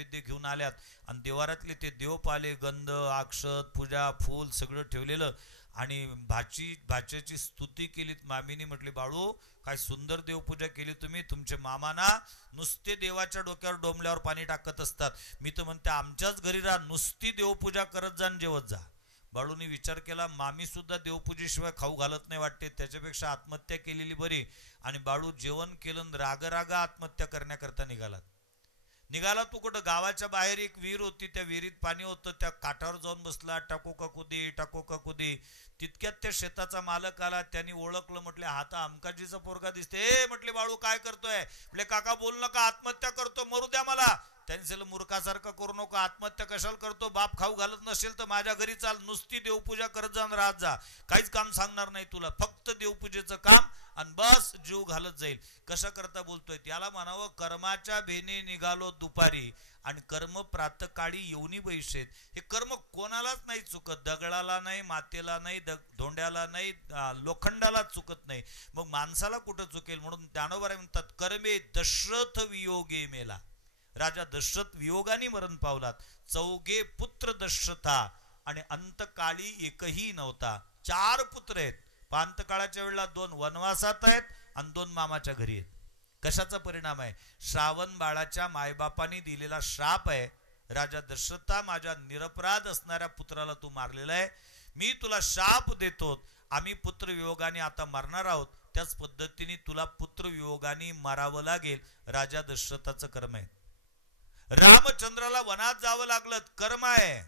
नैवेद्य घेऊन आल्यात आणि देवारातले ते देव पाले, गंध, अक्षत, पूजा, फूल सगळं ठेवलेलं आणि भाच्याची स्तुती केलीत. मामीनी म्हटली, बाळू काय सुंदर देवपूजा केली तुम्ही, तुमचे मामा ना नुसते देवाच्या डोक्यावर डोंबल्यावर पाणी टाकत असतात, मी तर म्हणते आमच्याच घरी राहा, नुसती देवपूजा करत जा आणि जेवत जा. बाळूनी विचार केला, मामी सुद्धा देवपूजेशिवाय खाऊ घालत नाही वाटते, त्याच्यापेक्षा आत्महत्या केलेली बरी. आणि बाळू जेवण केलं, राग आत्महत्या करण्याकरता निघाला तो कुठं, गावाच्या बाहेर एक विहीर होती, त्या विहिरीत पाणी होतं, त्या काठावर जाऊन बसला, टाको का कुदी. तितक्यात त्या शेताचा मालक आला, त्यांनी ओळखलं, म्हटले हा तर अमकाजीचा पोरगा दिसते. म्हटले बाळू काय करतोय? म्हटले काका बोल नका, आत्महत्या करतो, मरू द्या मला. त्यांनी सांगितलं मूर्खासारखं करू नको, आत्महत्या कशाला करतो, बाप खाऊ घालत नसेल तर माझ्या घरी चाल, नुसती देवपूजा करत जाऊन राहत जा, काहीच काम सांगणार नाही तुला, फक्त देवपूजेचं काम आणि बस, जीव घालत जाईल. कशा करता बोलतोय? त्याला म्हणावं कर्माच्या भेने निघालो दुपारी आणि कर्म प्रातकाळी येऊनी बैसेत. हे कर्म कोणालाच नाही चुकत, दगडाला नाही, मातेला नाही, धोंड्याला नाही, लोखंडाला चुकत नाही, मग माणसाला कुठं चुकेल? म्हणून ज्ञानोबा म्हणतात कर्मे दशरथ वियोगे मेला. राजा दशरथ वियोगाने मरण पावलात. 4 पुत्र दशरथा आणि अंतकाळी एकही नव्हता. 4 पुत्र आहेत, अंतकाळाच्या वेळेला 2 वनवासात आहेत आणि 2 मामाच्या घरी आहेत. कशाचा परिणाम आहे? श्रावण बाळाच्या मायबापांनी दिलेला श्राप आहे. राजा दशरथा, माझ्या निरपराध असणाऱ्या पुत्राला तू मारलेला आहे, मी तुला शाप देतो, आम्ही पुत्र वियोगाने आता मरणार आहोत, त्याच पद्धतीने तुला पुत्र वियोगाने मारावं लागेल. राजा दशरथाचं कर्म आहे. रामचंद्राला वनात जावं लागलं, कर्म आहे.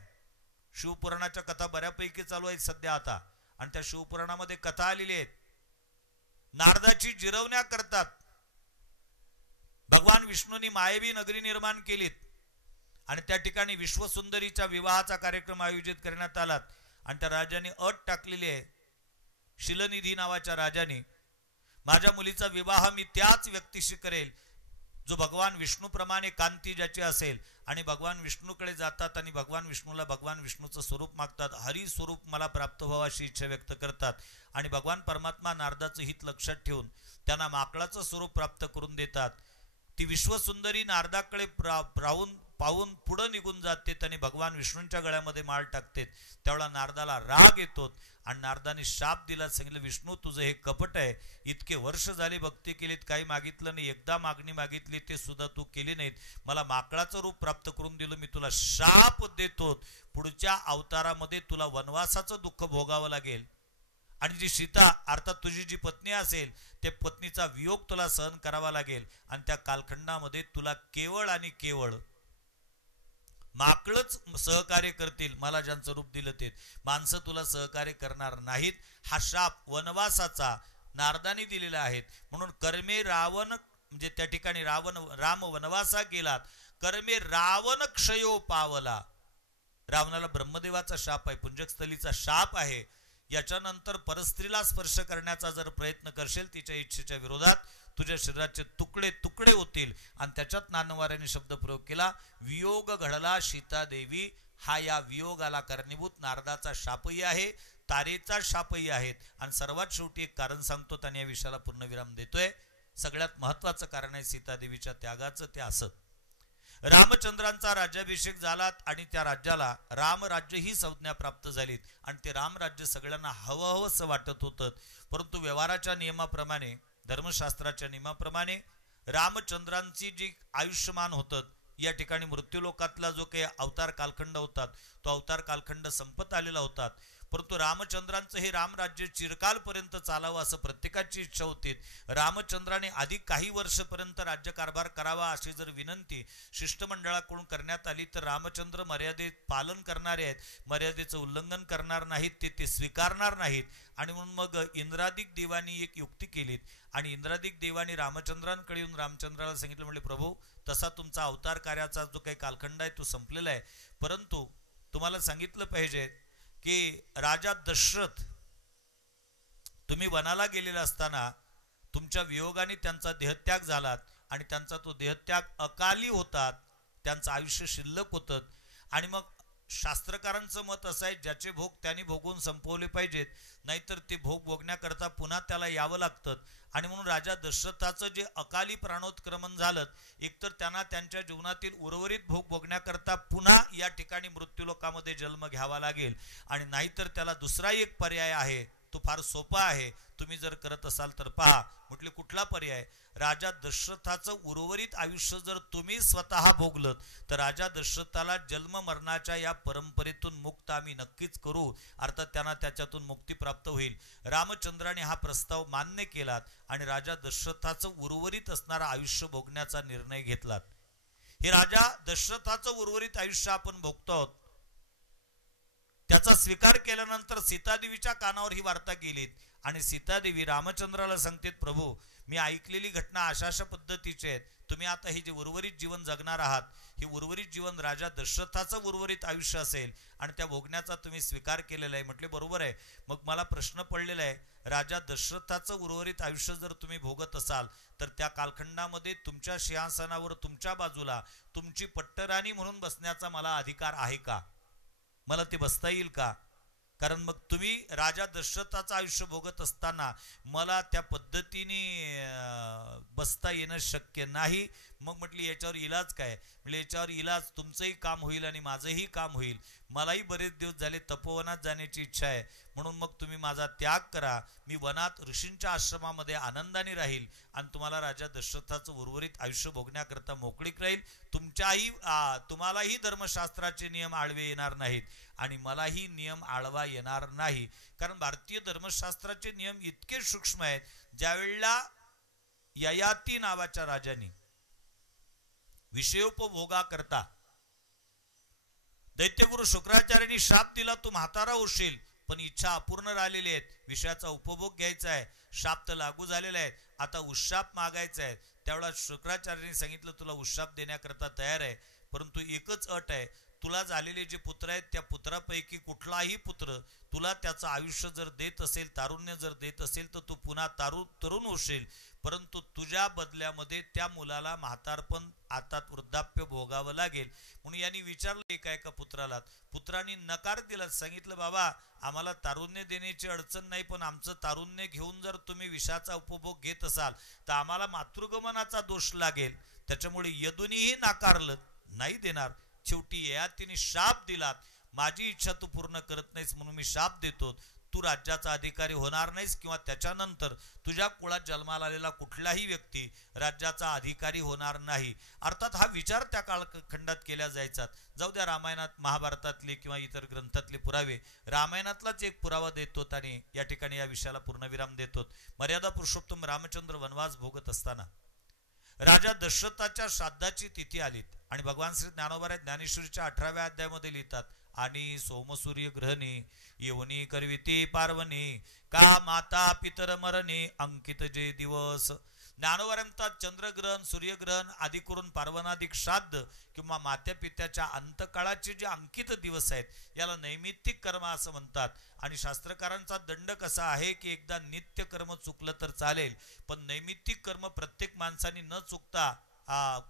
शिवपुराणाच्या कथा बऱ्यापैकी चालू आहेत सध्या आता, आणि त्या शिवपुराणामध्ये कथा आलेली आहेत. नारदाची जिरवण्या करतात. भगवान विष्णूंनी मायवी नगरी निर्माण केलीत आणि त्या ठिकाणी विश्वसुंदरीच्या विवाहाचा कार्यक्रम आयोजित करण्यात आला आणि त्या राजाने अट टाकलेली आहे, शिलनिधी नावाच्या राजाने, माझ्या मुलीचा विवाह मी त्याच व्यक्तीशी करेल जो भगवान विष्णू प्रमाणे कांती ज्याची असेल. आणि भगवान विष्णूकडे जातात आणि भगवान विष्णूला भगवान विष्णूचं स्वरूप मागतात, हरी स्वरूप मला प्राप्त व्हावं अशी इच्छा व्यक्त करतात. आणि भगवान परमात्मा नारदाचं हित लक्षात ठेवून त्यांना माकडाचं स्वरूप प्राप्त करून देतात. ती विश्वसुंदरी नारदाकडे राहून पाहून पुढे निघून जाते आणि भगवान विष्णूंच्या गळ्यामध्ये माळ टाकते. त्यावेळेला नारदाला राग येतो आणि नारदाने शाप दिला, सांगितलं विष्णू तुझं हे कपट आहे, इतके वर्ष झाले भक्ती केलीत, काही मागितलं नाही, एकदा मागणी मागितली ते सुद्धा तू केली नाहीत, मला माकडाचं रूप प्राप्त करून दिलं, मी तुला शाप देतो, पुढच्या अवतारामध्ये तुला वनवासाचं दुःख भोगावं लागेल आणि जी सीता अर्थात तुझी जी पत्नी असेल त्या पत्नीचा वियोग तुला सहन करावा लागेल आणि त्या कालखंडामध्ये तुला केवळ आणि केवळ माकडच सहकार्य करतील, मला ज्यांचं रूप दिलं ते माणसं तुला सहकार्य करणार नाहीत. हा शाप वनवासाचा नारदाने दिलेला आहे. म्हणून कर्मे रावण, म्हणजे त्या ठिकाणी राम वनवासा गेलात, कर्मे रावण क्षयो पावला. रावणाला ब्रह्मदेवाचा शाप आहे, पुंजकस्थलीचा शाप आहे. याच्यानंतर परस्त्रीला स्पर्श करण्याचा जर प्रयत्न करशील तिच्या इच्छेच्या विरोधात तुझ्या शरीराचे तुकडे तुकडे होतील. आणि त्याच्यात नानवाऱ्याने शब्द प्रयोग केला, वियोग घडला सीता देवी, हा या वियोगाला कारणीभूत नारदाचा शापही आहे, तारेचा शापही आहेत. आणि सर्वात शेवटी एक कारण सांगतो आणि या विषयाला पूर्णविराम देतोय. सगळ्यात महत्वाचं कारण आहे सीतादेवीच्या त्यागाचं. ते असं, रामचंद्रांचा राज्याभिषेक झाला आणि त्या राज्याला रामराज्य ही संज्ञा प्राप्त झालीत आणि ते रामराज्य सगळ्यांना हवंहवंसं वाटत होतं. परंतु व्यवहाराच्या नियमाप्रमाणे, धर्मशास्त्राच्या नियमाप्रमाणे रामचंद्रांची जी आयुष्यमान होतं, या ठिकाणी मृत्यूलोकातला जो काही अवतार कालखंड होतात तो अवतार कालखंड संपत आलेला होता. परंतु रामचंद्रांचं हे रामराज्य चिरकालपर्यंत चालावं असं प्रत्येकाची इच्छा होती. रामचंद्राने अधिक काही वर्षपर्यंत राज्यकारभार करावा अशी जर विनंती शिष्टमंडळाकडून करण्यात आली तर रामचंद्र मर्यादेत पालन करणारे आहेत, मर्यादेचं उल्लंघन करणार नाहीत, ते स्वीकारणार नाहीत. आणि म्हणून मग इंद्रादिक देवानी एक युक्ती केलीत आणि इंद्रादिक देवानी रामचंद्रांकडे येऊन रामचंद्राला सांगितलं, म्हणले प्रभू तसा तुमचा अवतार कार्याचा जो काही कालखंड आहे तो संपलेला आहे, परंतु तुम्हाला सांगितलं पाहिजे की राजा दशरथ तुम्ही वनाला गेलेला असताना तुमच्या वियोगाने त्यांचा देहत्याग झालात आणि त्यांचा तो देहत्याग अकाली होतात, त्यांचं आयुष्य शिल्लक होतं. आणि मग शास्त्रकारांचं मत असं आहे, ज्याचे भोग त्यांनी भोगून संपवले पाहिजेत, नाहीतर ते भोग भोगण्याकरता पुन्हा त्याला यावं लागतं. आणि म्हणून राजा दशरथाचं जे अकाली प्राणोत्क्रमण झालं, एकतर त्यांना त्यांच्या जीवनातील उर्वरित भोग भोगण्याकरता पुन्हा या ठिकाणी मृत्यूलोकामध्ये जन्म घ्यावा लागेल, आणि नाहीतर त्याला दुसरा एक पर्याय आहे, तो फार सोपा आहे, तुम्ही जर करत असाल तर पहा. म्हटले कुठला पर्याय? राजा दशरथाचं उर्वरित आयुष्य जर तुम्ही स्वतः भोगलं तर राजा दशरथाला जन्म मरणाच्या या परंपरेतून मुक्त आम्ही नक्कीच करू, अर्थात त्यांना त्याच्यातून मुक्ती प्राप्त होईल. रामचंद्राने हा प्रस्ताव मान्य केला आणि राजा दशरथाचं उर्वरित असणारं आयुष्य भोगण्याचा निर्णय घेतला. हे राजा दशरथाचं उर्वरित आयुष्य आपण भोगतो आहोत, त्याचा स्वीकार केल्यानंतर सीतादेवीच्या कानावर ही वार्ता गेली आणि सीतादेवी रामचंद्राला सांगतेत, प्रभू मी ऐकलेली घटना अशा अशा पद्धतीचे आहेत, तुम्ही आता हे जे उर्वरित जीवन जगणार आहात, हे उर्वरित जीवन राजा दशरथाचं उर्वरित आयुष्य असेल आणि त्या भोगण्याचा तुम्ही स्वीकार केलेला आहे. म्हटले बरोबर आहे. मग मला प्रश्न पडलेला आहे, राजा दशरथाचं उर्वरित आयुष्य जर तुम्ही भोगत असाल तर त्या कालखंडामध्ये तुमच्या सिंहासनावर तुमच्या बाजूला तुमची पट्टराणी म्हणून बसण्याचा मला अधिकार आहे का? मला ते बसता येईल का? कारण मग तुम्ही राजा दशरथाचं आयुष्य भोगत असताना मला त्या पद्धतीने बसता येणं शक्य नाही. मग म्हटली याच्यावर इलाज काय? म्हणजे याच्यावर इलाज तुमचंही काम होईल आणि माझंही काम होईल. मलाही बरेच दिवस झाले तपोवनात जाण्याची इच्छा आहे, म्हणून मग तुम्ही माझा त्याग करा, मी वनात ऋषींच्या आश्रमामध्ये आनंदाने राहील आणि तुम्हाला राजा दशरथाचं उर्वरित आयुष्य भोगण्याकरता मोकळीक राहील. तुम्हालाही धर्मशास्त्राचे नियम आळवे येणार नाहीत आणि मलाही नियम आळवा येणार नाही. कारण भारतीय धर्मशास्त्राचे नियम इतके सूक्ष्म आहेत. ज्यावेळेला ययाती नावाच्या राजाने विषयोपभोगा करता दैत्यगुरु शुक्राचार्यांनी शाप दिला, तू म्हातारा होशील, पण इच्छा अपूर्ण राहिलेली आहेत, विषयाचा उपभोग घ्यायचा आहे, शाप तर लागू झालेला आहे, आता उशाप मागायचा आहे. त्यावेळेला शुक्राचार्यांनी सांगितलं तुला उशाप देण्याकरता तयार आहे, परंतु एकच अट आहे, तुला झालेले जे पुत्र आहेत त्या पुत्रापैकी कुठलाही पुत्र तुला त्याचं आयुष्य जर देत असेल, तारुण्य जर देत असेल तर तू पुन्हा तरुण होशील, परंतु तुझ्या बदल्यामध्ये त्या मुलाला म्हातारपण आता वृद्धाप्य भोगावं लागेल. म्हणून यांनी विचारलं एका एका पुत्राला, पुत्रांनी नकार दिला, सांगितलं बाबा आम्हाला तारुण्य देण्याची अडचण नाही, पण आमचं तारुण्य घेऊन जर तुम्ही विषाचा उपभोग घेत असाल तर आम्हाला मातृगमनाचा दोष लागेल. त्याच्यामुळे यदुनीही नाकारलं, नाही देणार. शेवटी ययातीने शाप दिलात, माझी इच्छा तू पूर्ण करत नाहीस म्हणून मी शाप देतो, तू राज्याचा अधिकारी होणार नाहीस किंवा त्याच्यानंतर तुझ्या कुळात जन्माला आलेला कुठलाही व्यक्ती राज्याचा अधिकारी होणार नाही. अर्थात हा विचार त्या कालखंडात केला जायचा. जाऊ द्या रामायणात महाभारतातले किंवा इतर ग्रंथातले पुरावे, रामायणातलाच एक पुरावा देतो आणि या ठिकाणी या विषयाला पूर्णविराम देतो. मर्यादा पुरुषोत्तम रामचंद्र वनवास भोगत असताना राजा दशरथाच्या श्राद्धाची तिथी आलीत आणि भगवान श्री ज्ञानोबा ज्ञानेश्वरीच्या 18व्या अध्यायामध्ये लिहितात, आणि सोमसूर्य ग्रहणी येवनी करविती पार्वणी का माता पितर मरणी अंकित जे दिवस. ज्ञानोबा चंद्रग्रहण, सूर्यग्रहण आदी करून पार्वणाधिक श्राद्ध किंवा मात्या पित्याच्या अंतकाळाचे जे अंकित दिवस आहेत याला नैमित्तिक कर्म असं म्हणतात. आणि शास्त्रकारांचा दंड कसा आहे की एकदा नित्य कर्म चुकलं तर चालेल, पण नैमित्तिक कर्म प्रत्येक माणसाने न चुकता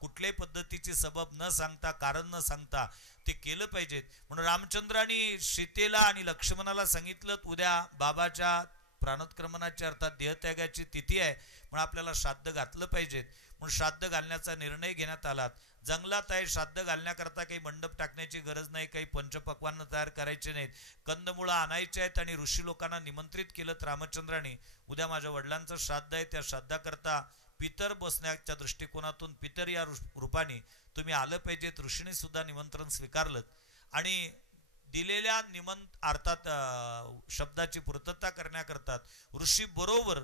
कुठल्याही पद्धतीची सबब न सांगता, कारण न सांगता ते केलं पाहिजेत. म्हणून रामचंद्रांनी सीतेला आणि लक्ष्मणाला सांगितलं, उद्या बाबाच्या प्राणोत्क्रमणाची अर्थात देहत्यागाची तिथी आहे, म्हणून आपल्याला श्राद्ध घातलं पाहिजेत. म्हणून श्राद्ध घालण्याचा निर्णय घेण्यात आला. जंगलात आहे, श्राद्ध घालण्याकरता काही मंडप टाकण्याची गरज नाही, काही पंचपक्वान्न तयार करायचे नाहीत, कंदमुळं आणायचे आहेत आणि ऋषी लोकांना निमंत्रित केलं. रामचंद्रांनी उद्या माझ्या वडिलांचं श्राद्ध आहे, त्या श्राद्धाकरता पितर बसण्याच्या दृष्टिकोनातून पितर या रूपाने तुम्ही आलं पाहिजेत. ऋषीने सुद्धा निमंत्रण स्वीकारलं आणि दिलेल्या अर्थात शब्दाची पूर्तता करण्याकरता ऋषी बरोबर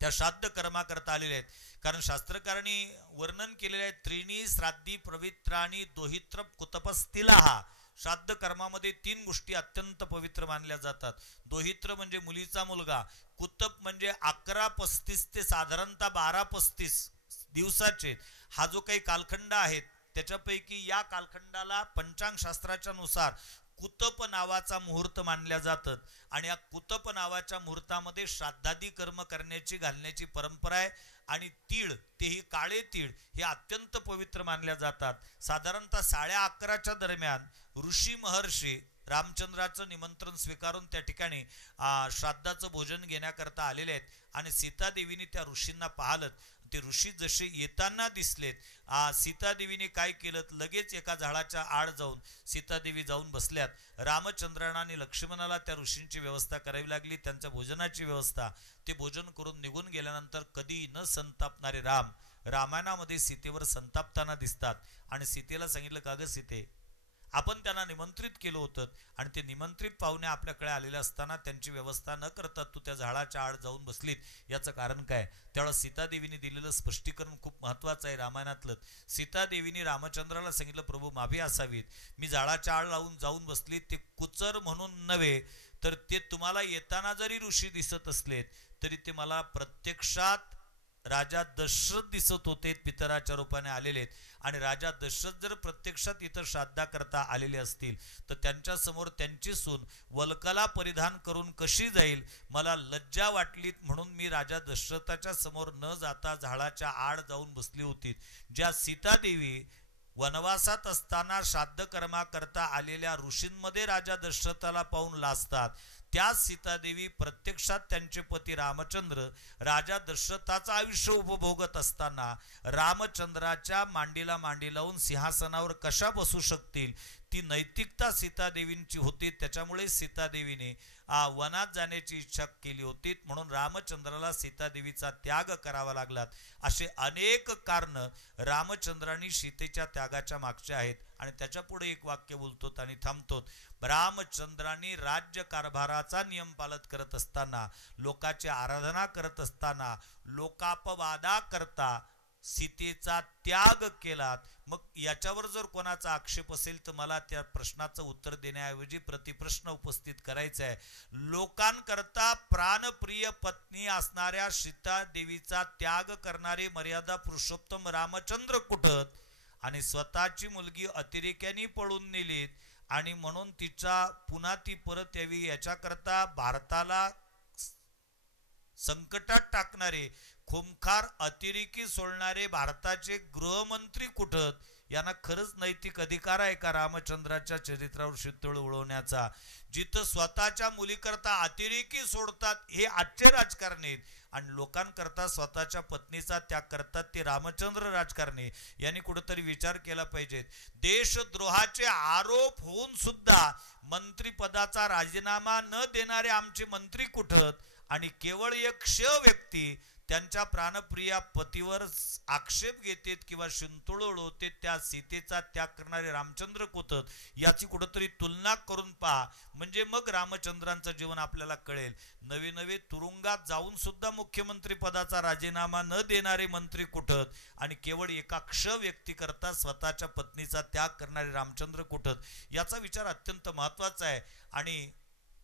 त्या श्राद्ध कर्माकरता आलेले आहेत. कारण शास्त्रकारांनी वर्णन केलेले आहे, त्रीणी श्राद्धी पवित्राणी दोहित्र कुतपस्तिलाहा. श्राद्ध कर्मामध्ये 3 गोष्टी अत्यंत पवित्र मानल्या जातात. दोहित्र म्हणजे मुलीचा मुलगा, कुतप म्हणजे 11:35 ते साधारणतः 12:35 दिवसाचे हा जो काही कालखंड आहे त्याच्यापैकी या कालखंडाला पंचांग शास्त्राच्या नुसार कुतप नावाचा मुहूर्त मानल्या जातात आणि या कुतप नावाच्या मुहूर्तामध्ये श्राद्धादी कर्म करण्याची घालण्याची परंपरा आहे आणि तीळ तेही काळे तीळ हे अत्यंत पवित्र मानल्या जातात. साधारणतः 11:30च्या दरम्यान ऋषी महर्षी रामचंद्राचं निमंत्रण स्वीकारून त्या ठिकाणी श्राद्धाचं भोजन घेण्याकरता आलेले आहेत आणि सीतादेवीने त्या ऋषींना पाहिलं. ते ऋषी जसे येताना दिसलेत, सीतादेवीने काय केलं, लगेच एका झाडाच्या आड जाऊन सीतादेवी जाऊन बसल्यात. रामचंद्रांना आणि लक्ष्मणाला त्या ऋषींची व्यवस्था करावी लागली, त्यांच्या भोजनाची व्यवस्था. ते भोजन करून निघून गेल्यानंतर कधी न संतापणारे राम रामायणामध्ये सीतेवर संतापताना दिसतात आणि सीतेला सांगितलं, का ग सीते, आपण त्यांना निमंत्रित केलं होतं आणि ते निमंत्रित पाहुणे आपल्याकडे आलेले असताना त्यांची व्यवस्था न करता तू त्या झाडाच्या आड जाऊन बसलीत, याचं कारण काय? त्यावेळेस सीतादेवीने दिलेलं स्पष्टीकरण खूप महत्वाचं आहे रामायणातलं. सीतादेवीने रामचंद्राला सांगितलं, प्रभू माफी असावीत, मी झाडाच्या आड लावून जाऊन बसली ते कुचर म्हणून नव्हे, तर ते तुम्हाला येताना जरी ऋषी दिसत असलेत तरी ते मला प्रत्यक्षात राजा दशरथ दिसत होते, पितराच्या रूपाने आलेले आहेत. आणि राजा दशरथ जर प्रत्यक्षात इथं श्राद्धा करता आलेले असतील तर त्यांच्या समोर त्यांची सून वल्कला परिधान करून कशी जाईल, मला लज्जा वाटली म्हणून मी राजा दशरथाच्या समोर न जाता झाडाच्या आड जाऊन बसली होती. ज्या सीतादेवी वनवासात असताना श्राद्ध कर्मा करता आलेल्या ऋषींमध्ये राजा दशरथाला पाहून लाजतात, त्या सीतादेवी प्रत्यक्षात त्यांचे पती रामचंद्र राजा दशरथाचं आयुष्य उपभोगत असताना रामचंद्राच्या मांडीला मांडी लावून सिंहासनावर कशा बसू शकतील, ती नैतिकता सीतादेवींची होती. त्याच्यामुळे सीतादेवीने वनात जाण्याची इच्छा केली होती, म्हणून रामचंद्राला सीतादेवीचा त्याग करावा लागला. असे अनेक कारण रामचंद्रांनी सीतेच्या त्यागाच्या मागचे आहेत. आणि त्याच्या पुढे एक वाक्य बोलतो आणि थांबतो. रामचंद्रांनी राज्य कारभाराचा नियम पालन करत असताना, लोकांची आराधना करत असताना, लोकापवादा करता सीतेचा त्याग केला. मग याच्यावर जर कोणाचा आक्षेप असेल तर मला त्या प्रश्नाचं उत्तर देण्याऐवजी प्रतिप्रश्न उपस्थित करायचा आहे. लोकांकरता प्राणप्रिय पत्नी असणाऱ्या सीतादेवीचा त्याग करणारे मर्यादा पुरुषोत्तम रामचंद्र कुठं, आणि स्वतःची मुलगी अतिरेक्याने पळून नेलीत आणि म्हणून तिचा पुन्हा ती परत यावी याच्याकरता भारताला संकटात टाकणारे खुमखार अतिरेकी सोडणारे भारताचे गृहमंत्री कुठं, यांना खरंच नैतिक अधिकार आहे का रामचंद्राच्या चरित्रावर शितळ उडवण्याचा? जिथं स्वतःच्या मुलीकरता अतिरेकी सोडतात हे आजचे राजकारणी आणि लोकांकरता स्वतःच्या पत्नीचा त्याग करतात ते रामचंद्र राजकारणी. यांनी कुठेतरी विचार केला पाहिजे. देशद्रोहाचे आरोप होऊन सुद्धा मंत्रिपदाचा राजीनामा न देणारे आमचे मंत्री कुठं, आणि केवळ एक व्यक्ती त्यांच्या प्राणप्रिया पतीवर आक्षेप घेतात किंवा शिंतोळ उडवते, त्या सीतेचा त्याग करणारे रामचंद्र कुठं, याची कुठंतरी तुलना करून पहा, म्हणजे मग रामचंद्रांचं जीवन आपल्याला कळेल. नवे नवे तुरुंगात जाऊन सुद्धा मुख्यमंत्री पदाचा राजीनामा न देणारे मंत्री कुठं, आणि केवळ एका व्यक्ती करता स्वतःच्या पत्नीचा त्याग करणारे रामचंद्र कुठं, याचा विचार अत्यंत महत्वाचा आहे. आणि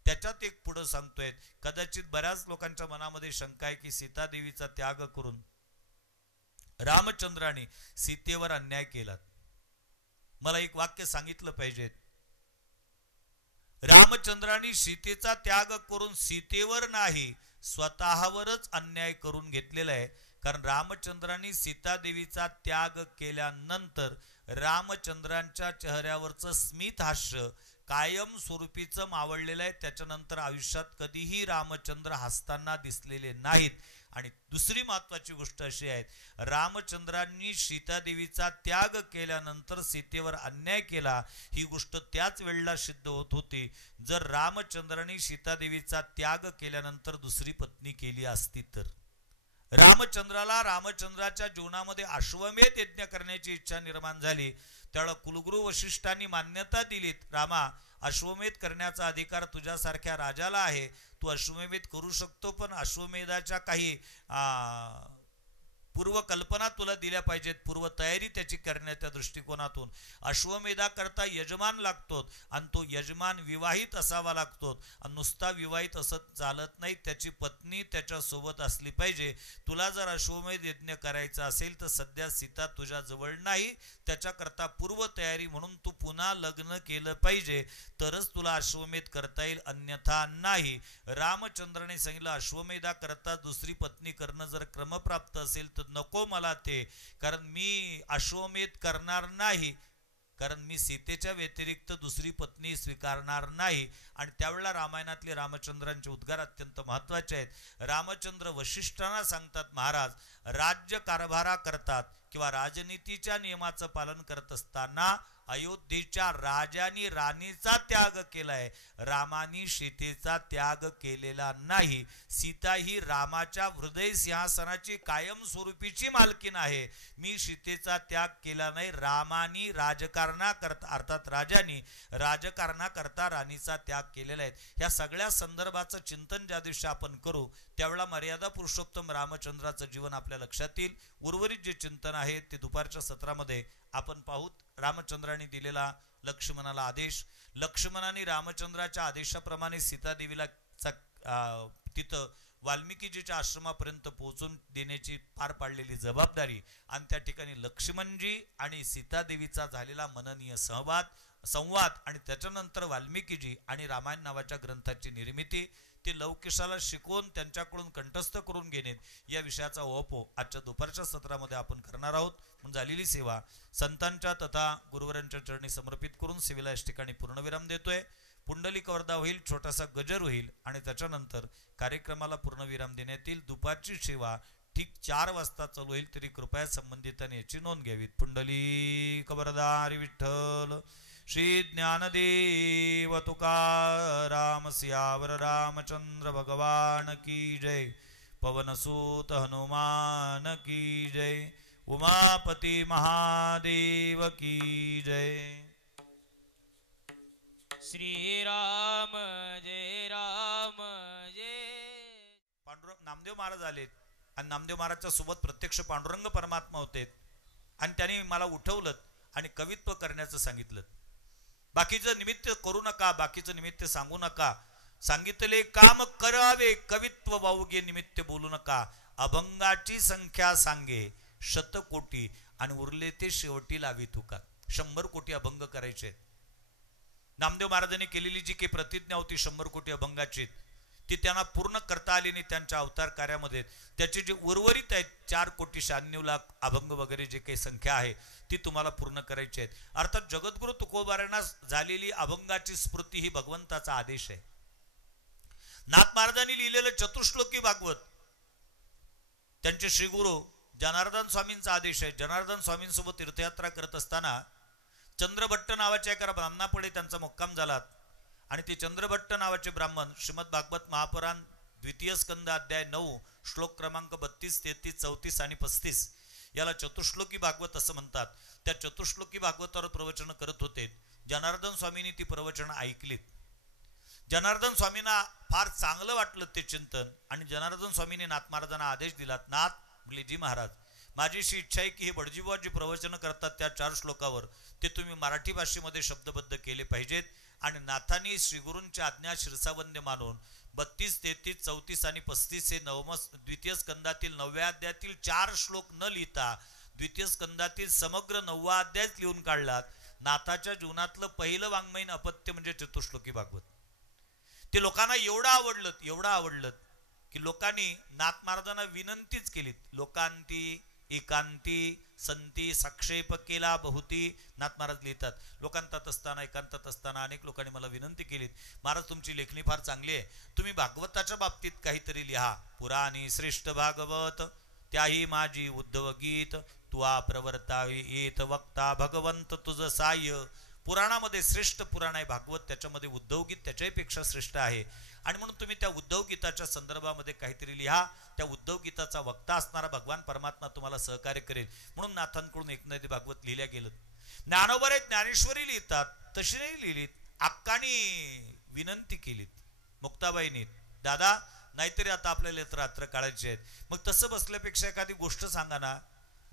त्याच्यात एक पुढे सांगतोय, कदाचित बऱ्याच लोकांच्या मनामध्ये शंका आहे की सीतादेवीचा त्याग करून रामचंद्राने सीतेवर अन्याय केला. मला एक वाक्य सांगितलं पाहिजे. रामचंद्रांनी सीतेचा त्याग करून सीतेवर नाही स्वतःवरच अन्याय करून घेतलेला आहे. कारण रामचंद्रांनी सीतादेवीचा त्याग केल्यानंतर रामचंद्रांच्या चेहऱ्यावरचं स्मित हास्य कायम स्वरूपीचं मावळलेलं आहे. त्याच्यानंतर आयुष्यात कधीही रामचंद्र हसताना दिसलेले नाहीत. आणि दुसरी महत्वाची गोष्ट अशी आहे, रामचंद्रांनी सीतादेवीचा त्याग केल्यानंतर सीतेवर अन्याय केला ही गोष्ट त्याच वेळेला सिद्ध होत होती जर रामचंद्रांनी सीतादेवीचा त्याग केल्यानंतर दुसरी पत्नी केली असती तर. रामचंद्राला रामचंद्राच्या जीवनामध्ये अश्वमेध यज्ञ करण्याची इच्छा निर्माण झाली. त्यावेळेला कुलगुरू वशिष्ठांनी मान्यता दिलीत, रामा अश्वमेध करण्याचा अधिकार तुझ्यासारख्या राजाला आहे, तू अश्वमेध करू शकतो, पण अश्वमेधाच्या काही पूर्व कल्पना तुला दिल्या पाहिजेत, पूर्व तयारी त्याची करण्याच्या दृष्टिकोनातून. अश्वमेधा करता यजमान लागतो आणि तो यजमान विवाहित असावा लागतो. आणि नुसता विवाहित असं चालत नाही, त्याची पत्नी त्याच्या सोबत असली पाहिजे. तुला जर अश्वमेध यज्ञ करायचा असेल तर सध्या सीता तुझ्या जवळ नाही, त्याच्याकरता पूर्व तयारी म्हणून तू पुन्हा लग्न केलं पाहिजे, तरच तुला अश्वमेध करता येईल, अन्यथा नाही. रामचंद्राने सांगितलं अश्वमेधा करता दुसरी पत्नी करणं जर क्रमप्राप्त असेल तर नको मला ते, कारण मी अश्वमेध करणार नाही, कारण मी सीतेच्या व्यतिरिक्त दुसरी पत्नी स्वीकारणार नाही. आणि त्यावेळेला रामायणातले रामचंद्रांचे उद्गार अत्यंत महत्वाचे आहेत. रामचंद्र वशिष्ठांना सांगतात, महाराज राज्य कारभारा करतात किंवा राजनीतीच्या नियमाचं पालन करत असताना अयोध्येच्या राजानी राणीचा त्याग केलाय, रामानी सीतेचा त्याग केलेला नाही. सीता ही रामाच्या हृदय सिंहासनाची कायमस्वरूपीची मालकीन आहे. मी सीतेचा त्याग केला नाही. रामानी राजकारणाकरता अर्थात राजानी राजकारणाकरता राणीचा त्याग केलेला आहे. ह्या सगळ्या संदर्भाचं चिंतन ज्या दिवशी आपण करू त्यावेळेला मर्यादा पुरुषोत्तम रामचंद्राचं जीवन आपल्या लक्षात येईल. उर्वरित जे चिंतन आहे ते दुपारच्या सत्रामध्ये आपण पाहूत. रामचंद्रांनी दिलेला लक्ष्मणाला आदेश, लक्ष्मणाने रामचंद्राच्या आदेशाप्रमाणे सीतादेवीला तिथं वाल्मिकीजीच्या आश्रमापर्यंत पोहोचून देण्याची पार पाडलेली जबाबदारी, आणि त्या ठिकाणी लक्ष्मणजी आणि सीतादेवीचा झालेला मननीय संवाद आणि त्याच्यानंतर वाल्मिकीजी आणि रामायण नावाच्या ग्रंथाची निर्मिती, ते लवकुशाला शिकवून त्यांच्याकडून कंठस्थ करून घेणे, या विषयाचा ओपो आजच्या दुपारच्या सत्रामध्ये आपण करणार आहोत. म्हणून झालेली सेवा संतांच्या तथा गुरुवरांच्या चरणी समर्पित करून सेवेला या ठिकाणी पूर्णविराम देतोय. पुंडलिक वरदा होईल, छोटासा गजर होईल आणि त्याच्यानंतर कार्यक्रमाला पूर्णविराम देण्यात येईल. दुपारची सेवा ठीक 4 वाजता चालू होईल, तरी कृपया संबंधितांनी याची नोंद घ्यावी. पुंडलिक वरदा हरी विठ्ठल. श्री ज्ञानदेव तुकाराम सियावर रामचंद्र भगवान की जय. पवनसूत हनुमान की जय. उमापति महादेव की जय. श्री राम जय राम जय. पांडुरंग नामदेव महाराज आलेत आणि नामदेव महाराजच्या सोबत प्रत्यक्ष पांडुरंग परमात्मा होते आणि त्यांनी मला उठवलं आणि कवित्व करण्याचं सांगितलं. बाकीचं निमित्त करू नका, बाकीचं निमित्त सांगू नका, सांगितले काम करावे, कवित्व वावगे निमित्त बोलू नका. अभंगाची संख्या सांगे शतकोटी आणि उरले ते शेवटी लावी तुका. 100 कोटी अभंग करायचे. नामदेव महाराजांनी केलेली जी काही प्रतिज्ञा होती 100 कोटी अभंगाची, ती त्यांना पूर्ण करता आली नाही त्यांच्या अवतार कार्यामध्ये. त्याचे जे उर्वरित आहेत 4,96,00,000 अभंग वगैरे जे काही संख्या आहे ती तुम्हाला पूर्ण करायची आहेत. अर्थात जगद्गुरु तुकोबारांना झालेली अभंगाची स्मृती ही भगवंताचा आदेश आहे. नाथ महाराजांनी लिहिलेलं चतुश्लोकी भागवत त्यांचे श्रीगुरु जनार्दन स्वामींचा आदेश आहे. जनार्दन स्वामींसोबत तीर्थयात्रा करत असताना चंद्रभट्ट नावाच्या एका ब्राह्मणापुढे त्यांचा मुक्काम झाला आणि ते चंद्रभट्ट नावाचे ब्राह्मण श्रीमद भागवत महापुराण द्वितीय स्कंद अध्याय 9 श्लोक क्रमांक 32, 33, 34 आणि 35 याला चतुश्लोकी भागवत असं म्हणतात. त्या चतुश्लोकी भागवतावर प्रवचन करत होते. जनार्दन स्वामींनी ती प्रवचन ऐकलीत. जनार्दन स्वामींना फार चांगलं वाटलं ते चिंतन आणि जनार्दन स्वामींनी नाथ महाराजांना आदेश दिला. नाथ म्हटले, जी महाराज, माझी अशी इच्छा आहे की हे बडजीबुवा जे प्रवचन करतात त्या 4 श्लोकावर ते तुम्ही मराठी भाषेमध्ये शब्दबद्ध केले पाहिजेत. आणि नाथांनी श्रीगुरूंची आज्ञा शिरसावंद्य मानून 32, 33, 34 आणि 35 हे द्वितीय स्कंदातील 9व्या अध्यायातील 4 श्लोक न लिहिता द्वितीय स्कंदातील समग्र 9वा अध्याय लिहून काढलात. नाथाच्या जीवनातलं पहिलं वाङ्मयीन अपत्य म्हणजे चतुश्लोकी भागवत. ते लोकांना एवढं आवडलं की लोकांनी नाथ महाराजांना विनंतीच केलीत. लोकांती एकांती संती साक्षेप केला बहुती. नाथ महाराज लिहितात, लोकांतात असताना एकांतात असताना अनेक लोकांनी मला विनंती केलीत, महाराज तुमची लेखणी फार चांगली आहे, तुम्ही भागवताच्या बाबतीत काहीतरी लिहा. पुराणी श्रेष्ठ भागवत त्याही माझी उद्धव गीत, तुआ प्रवर्तावी येत वक्ता भगवंत तुझ साह्य. पुराणामध्ये श्रेष्ठ पुराण आहे भागवत, त्याच्यामध्ये उद्धव गीत त्याच्यापेक्षा श्रेष्ठ आहे. आणि म्हणून तुम्ही त्या उद्धव गीताच्या संदर्भामध्ये काहीतरी लिहा. त्या उद्धव गीताचा वक्ता असणारा भगवान परमात्मा तुम्हाला सहकार्य करेल. म्हणून नाथांकडून एकनाथी भागवत लिहिल्या गेलं. ज्ञानोबा ज्ञानेश्वरी लिहितात तशी नाही लिहिलीत. अक्कानी विनंती केलीत, मुक्ताबाईंनी, दादा नाहीतरी आता आपल्याला रात्र काढायची आहेत. मग तसं बसल्यापेक्षा एखादी गोष्ट सांगा ना.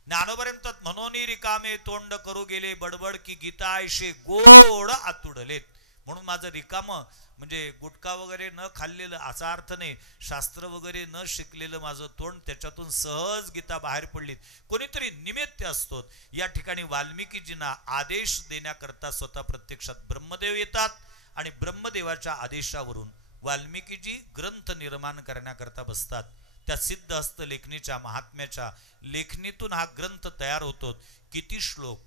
ज्ञानोबा म्हणतात, म्हणून रिकामे तोंड करू गेले बडबड की गीता ऐशे गोड आतुडलेत. म्हणून माझं रिकाम म्हणजे गुटखा वगैरे न खाल्लेलं असा अर्थ नाही, शास्त्र वगैरे न शिकलेलं माझं तोंड, त्याच्यातून सहज गीता बाहेर पडली. कोणीतरी निमित्त असतो. या ठिकाणी वाल्मिकीजींना आदेश देण्याकरता स्वतः प्रत्यक्षात ब्रह्मदेव येतात आणि ब्रह्मदेवाच्या आदेशावरून वाल्मिकीजी ग्रंथ निर्माण करण्याकरता बसतात. त्या सिद्ध हस्त लेखनीच्या महात्म्याच्या लेखनीतून हा ग्रंथ तयार होतो. किती श्लोक.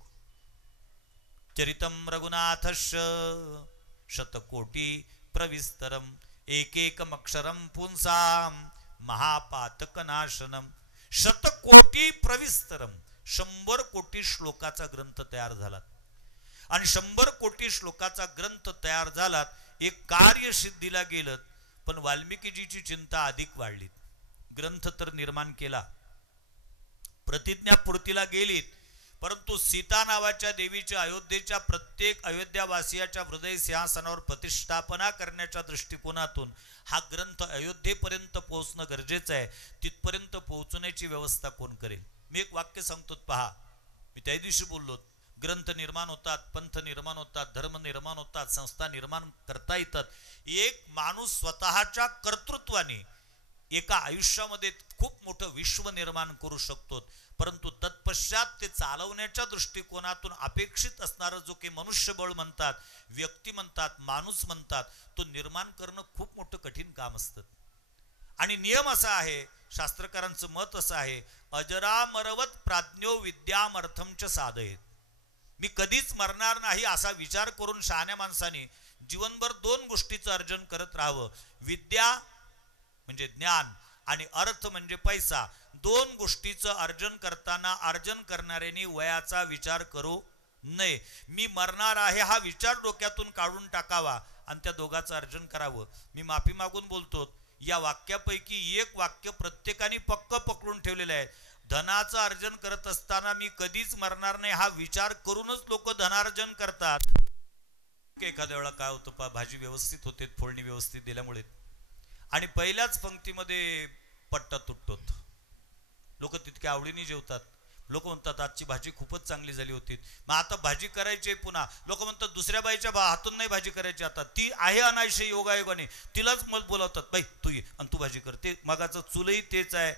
चरितम रघुनाथस्य शतकोटी प्रविस्तरम एकेकम अक्षरम पुंसाम महापातकनाशनम. शतकोटी प्रविस्तरम, 100 कोटी श्लोकाचा ग्रंथ तयार झाला. आणि 100 कोटी श्लोकाचा ग्रंथ तयार झाला. एक कार्य सिद्धीला गेलं, पण वाल्मिकीजीची चिंता अधिक वाढली. ग्रंथ तर निर्माण केला, प्रतिज्ञा पूर्तीला गेलीत, परंतु सीता नावाच्या देवीच्या अयोध्येच्या प्रत्येक अयोध्यावासियाच्या हृदय सिंहासनावर प्रतिष्ठापना करण्याच्या दृष्टिकोनातून हा ग्रंथ अयोध्येपर्यंत पोहोचणं गरजेचं आहे. तिथपर्यंत पोहोचण्याची व्यवस्था कोण करेल? मी एक वाक्य सांगतो, पहा. मी त्या दिवशी बोललो, ग्रंथ निर्माण होतात, पंथ निर्माण होतात, धर्म निर्माण होतात, संस्था निर्माण करता येतात. एक माणूस स्वतःच्या कर्तृत्वाने एका आयुष्यामध्ये खूप मोठं विश्व निर्माण करू शकतो, परंतु तत्पश्चात ते चालवण्याच्या दृष्टिकोनातून अपेक्षित असणारं जो काही मनुष्यबळ म्हणतात, व्यक्ती म्हणतात, माणूस म्हणतात, तो निर्माण करणं खूप मोठं कठीण काम असतं. आणि नियम असा आहे, शास्त्रकारांचं मत असं आहे, अजरामरवत प्राज्ञो विद्यामर्थमच साधयेत. मी कधीच मरणार नाही असा विचार करून शहाण्या माणसाने जीवनभर 2 गोष्टीचं अर्जन करत राहावं. विद्या म्हणजे ज्ञान आणि अर्थ म्हणजे पैसा. 2 गोष्टीचं अर्जन करताना अर्जन करणाऱ्यांनी वयाचा विचार करू नये. मी मरणार आहे हा विचार डोक्यातून काढून टाकावा आणि त्या दोघांचं अर्जन करावं. मी माफी मागून बोलतो, या वाक्यापैकी एक वाक्य प्रत्येकाने पक्क पकडून ठेवलेलं आहे. धनाचं अर्जन करत असताना मी कधीच मरणार नाही हा विचार करूनच लोक धनार्जन करतात. एखाद्या वेळा काय होतं, भाजी व्यवस्थित होते, फोडणी व्यवस्थित दिल्यामुळे, आणि पहिल्याच पंक्तीमध्ये पट्टा तुटतो. लोक तितक्या आवडीने जेवतात. लोक म्हणतात आजची भाजी खूपच चांगली झाली होती, मग आता भाजी करायची पुन्हा. लोक म्हणतात दुसऱ्या बाईच्या हातून नाही भाजी करायची, आता ती आहे अनायशे योगायोगाने, तिलाच मग बोलावतात, बाई तू ये आणि तू भाजी कर. ते मगाचं चुलही तेच आहे,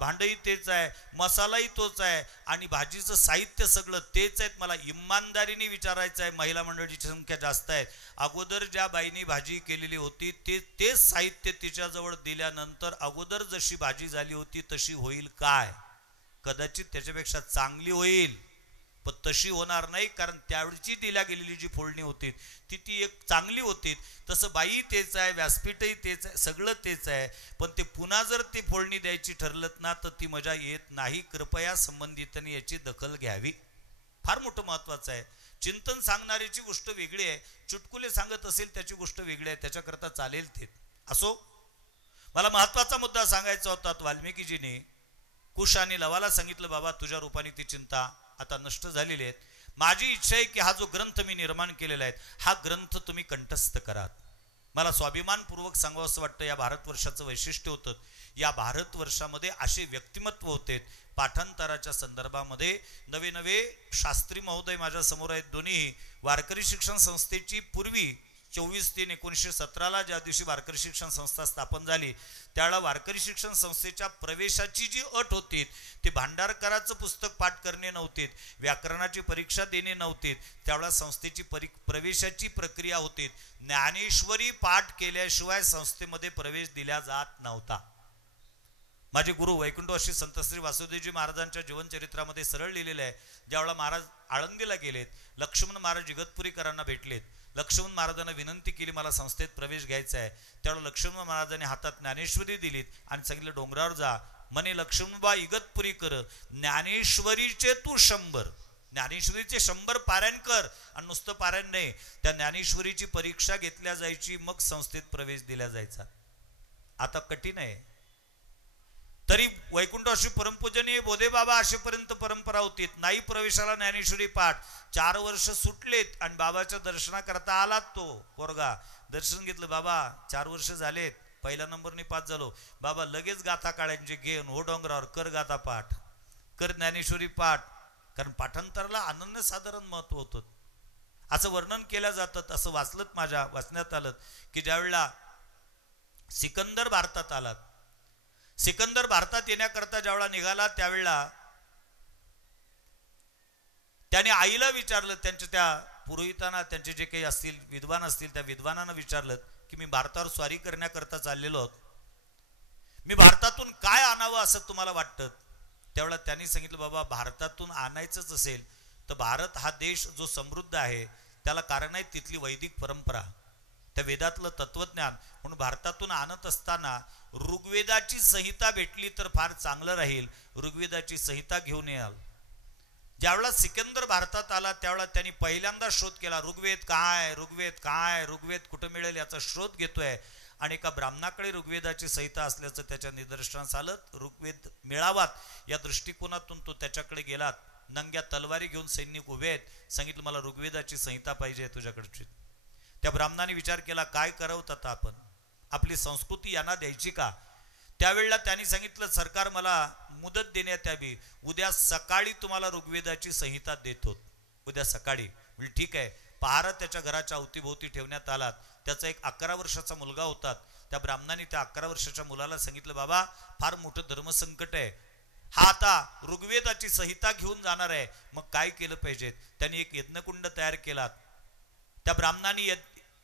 भांडही तेच आहे, मसालाही तोच आहे आणि भाजीचं साहित्य सगळं तेच आहेत. मला इमानदारीने विचारायचं आहे, महिला मंडळीची संख्या जास्त आहे, अगोदर ज्या बाईने भाजी केलेली होती तेच साहित्य तिच्याजवळ दिल्यानंतर अगोदर जशी भाजी झाली होती तशी होईल काय? कदाचित त्याच्यापेक्षा चांगली होईल, पण तशी होणार नाही, कारण त्यावेळची दिल्या गेलेली जी फोडणी होती ती एक चांगली होती. तसं बाई तेच आहे, व्यासपीठही तेच आहे, सगळं तेच आहे, पण ते पुन्हा जर ती फोडणी द्यायची ठरलत ना तर ती मजा येत नाही. कृपया संबंधितांनी याची दखल घ्यावी. फार मोठं महत्वाचं आहे. चिंतन सांगणारीची गोष्ट वेगळी आहे, चुटकुले सांगत असेल त्याची गोष्ट वेगळी आहे, त्याच्याकरता चालेल ते असो. मला महत्वाचा मुद्दा सांगायचा होता. वाल्मिकीजीने कुश आणि लवाला सांगितलं, बाबा तुझ्या रूपाने ती चिंता आता नष्ट झालेली आहे. माझी इच्छा आहे की हा जो ग्रंथ मी निर्माण केलेला आहे हा ग्रंथ तुम्ही कंठस्थ करा. मला स्वाभिमानपूर्वक सांगावं असं वाटतं, या भारतवर्षाचं वैशिष्ट्य होतं, या भारतवर्षामध्ये असे व्यक्तिमत्व होते. पाठांतराच्या संदर्भामध्ये नवे नवे शास्त्री महोदय माझ्या समोर आहेत. दोन्ही वारकरी शिक्षण संस्थेची पूर्वी 24/3/1917 ज्या दिवशी वारकरी शिक्षण संस्था स्थापन झाली त्यावेळेला वारकरी शिक्षण संस्थेच्या प्रवेशाची जी अट होती ते भांडारकराचं पुस्तक पाठ करणे नव्हते, व्याकरणाची परीक्षा देणे नव्हते, त्यावेळेला संस्थेची प्रवेशाची प्रक्रिया होती. ज्ञानेश्वरी पाठ केल्याशिवाय संस्थेमध्ये प्रवेश दिला जात नव्हता. माझे गुरु वैकुंठवासी संतश्री वासुदेवजी महाराजांच्या जीवनचरित्रामध्ये सरळ लिहिलेलं आहे. ज्यावेळेला महाराज आळंदीला गेलेत, लक्ष्मण महाराज इगतपुरीकरांना भेटलेत, लक्ष्मण महाराजांना विनंती केली मला संस्थेत प्रवेश घ्यायचा आहे. त्यावेळेला लक्ष्मण महाराजांनी हातात ज्ञानेश्वरी दिलीत आणि सांगितलं डोंगरावर जा, म्हणे लक्ष्मणबा इगतपुरी कर, ज्ञानेश्वरीचे तू 100, ज्ञानेश्वरीचे 100 पारायण कर. आणि नुसतं पारायण नाही, त्या ज्ञानेश्वरीची परीक्षा घेतल्या जायची, मग संस्थेत प्रवेश दिला जायचा. आता कठीण आहे. तरी वैकुंठवासी परमपूजनीय बोधे बाबा असेपर्यंत परंपरा होती. नाही प्रवेशाला ज्ञानेश्वरी पाठ. 4 वर्ष सुटलेत आणि बाबाच्या दर्शनाकरता आलात तो पोरगा. दर्शन घेतलं, बाबा 4 वर्ष झालेत पहिल्या नंबरने पास झालो. बाबा लगेच गाथा काढायचे, घेऊन हो डोंगरावर कर गाथा पाठ, कर ज्ञानेश्वरी पाठ. कारण पाठांतराला अनन्यसाधारण महत्व होतं असं वर्णन केलं जातं. असं वाचलं माझ्या वाचण्यात आलं की ज्यावेळेला सिकंदर भारतात आला, सिकंदर भारतात येण्याकरता ज्यावेळेला निघाला त्यावेळेला त्याने आईला विचारलं, त्यांच्या त्या पुरोहितांना, त्यांचे जे काही असतील विद्वान असतील त्या विद्वानांना विचारलं की मी भारतावर स्वारी करण्याकरता चाललेलो आहोत, मी भारतातून काय आणावं असं तुम्हाला वाटतं? त्यावेळेला त्यांनी सांगितलं, बाबा भारतातून आणायचंच असेल तर भारत हा देश जो समृद्ध आहे त्याला कारण आहे तिथली वैदिक परंपरा, त्या वेदातलं तत्वज्ञान. म्हणून भारतातून आणत असताना ऋग्वेदाची संहिता भेटली तर फार चांगलं राहील, ऋग्वेदाची संहिता घेऊन याल. ज्यावेळेला सिकंदर भारतात आला त्यावेळेला त्यांनी पहिल्यांदा शोध केला, ऋग्वेद काय, ऋग्वेद काय, ऋग्वेद कुठं मिळेल याचा शोध घेतोय. आणि एका ब्राह्मणाकडे ऋग्वेदाची संहिता असल्याचं त्याच्या निदर्शनास आलं. ऋग्वेद मिळावात या दृष्टिकोनातून तो त्याच्याकडे गेला. नंग्या तलवारी घेऊन सैनिक उभे आहेत, सांगितलं मला ऋग्वेदाची संहिता पाहिजे तुझ्याकडची. त्या ब्राह्मणाने विचार केला काय करावं आता आपण, आपली संस्कृती यांना द्यायची का? त्यावेळेला त्यांनी सांगितलं सरकार मला मुदत देण्यात यावी, उद्या सकाळी तुम्हाला ऋग्वेदाची संहिता देतो, उद्या सकाळी. म्हणजे ठीक आहे. पहारा त्याच्या घराच्या अवतीभोवती ठेवण्यात आला. त्याचा एक 11 वर्षाचा मुलगा होता. त्या ब्राह्मणाने त्या 11 वर्षाच्या मुलाला सांगितलं बाबा फार मोठं धर्मसंकट आहे, हा आता ऋग्वेदाची संहिता घेऊन जाणार आहे, मग काय केलं पाहिजे? त्यांनी एक यज्ञकुंड तयार केला. त्या ब्राह्मणाने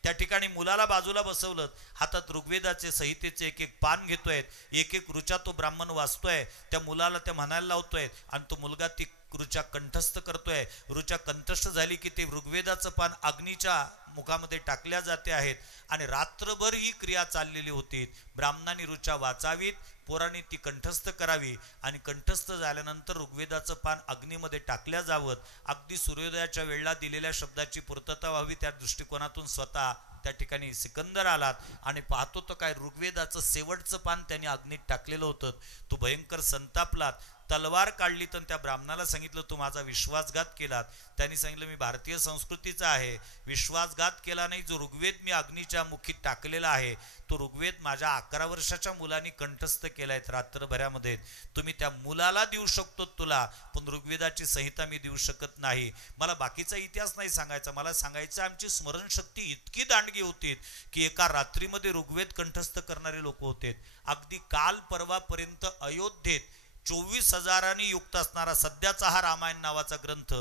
त्या ठिकाणी मुलाला बाजूला बसवलं, हातात ऋग्वेदाचे संहितेचे एक एक पान घेतोय, एक एक ऋचा तो ब्राह्मण वाचतोय, त्या मुलाला त्या म्हणायला लावतोय आणि तो मुलगा ती ऋचा कंठस्थ करतोय. ऋचा कंठस्थ झाली की ते ऋग्वेदाचं पान अग्नीच्या मुखामध्ये टाकल्या जाते आहेत आणि रात्रभर ही क्रिया चाललेली होती. ब्राह्मणांनी ऋचा वाचावीत, पोरांनी ती कंठस्थ करावी आणि कंठस्थ झाल्यानंतर ऋग्वेदाचं पान अग्नीमध्ये टाकल्या जावं. अगदी सूर्योदयाच्या वेळेला दिलेल्या शब्दाची पूर्तता व्हावी त्या दृष्टिकोनातून स्वतः त्या ठिकाणी सिकंदर आलात आणि पाहतो तर काय ऋग्वेदाचं शेवटचं पान त्यांनी अग्नीत टाकलेलं होतं. तो भयंकर संतापलात, तलवार काढली तर त्या ब्राह्मणाला सांगितलं तू माझा विश्वासघात केलात. त्यांनी सांगितलं मी भारतीय संस्कृतीचा आहे, विश्वासघात केला नाही. जो ऋग्वेद मी अग्नीच्या मुखीत टाकलेला आहे तो ऋग्वेद माझ्या 11 वर्षाच्या मुलांनी कंठस्थ केलाय रात्रभरामध्ये. तुम्ही त्या मुलाला देऊ शकतो तुला, पण ऋग्वेदाची संहिता मी देऊ शकत नाही. मला बाकीचा इतिहास नाही सांगायचा, मला सांगायचं आमची स्मरणशक्ती इतकी दांडगी होती की एका रात्रीमध्ये ऋग्वेद कंठस्थ करणारे लोक होते. अगदी काल परवापर्यंत अयोध्येत 24,000 युक्त असणारा सध्याचा हा रामायण नावाचा ग्रंथ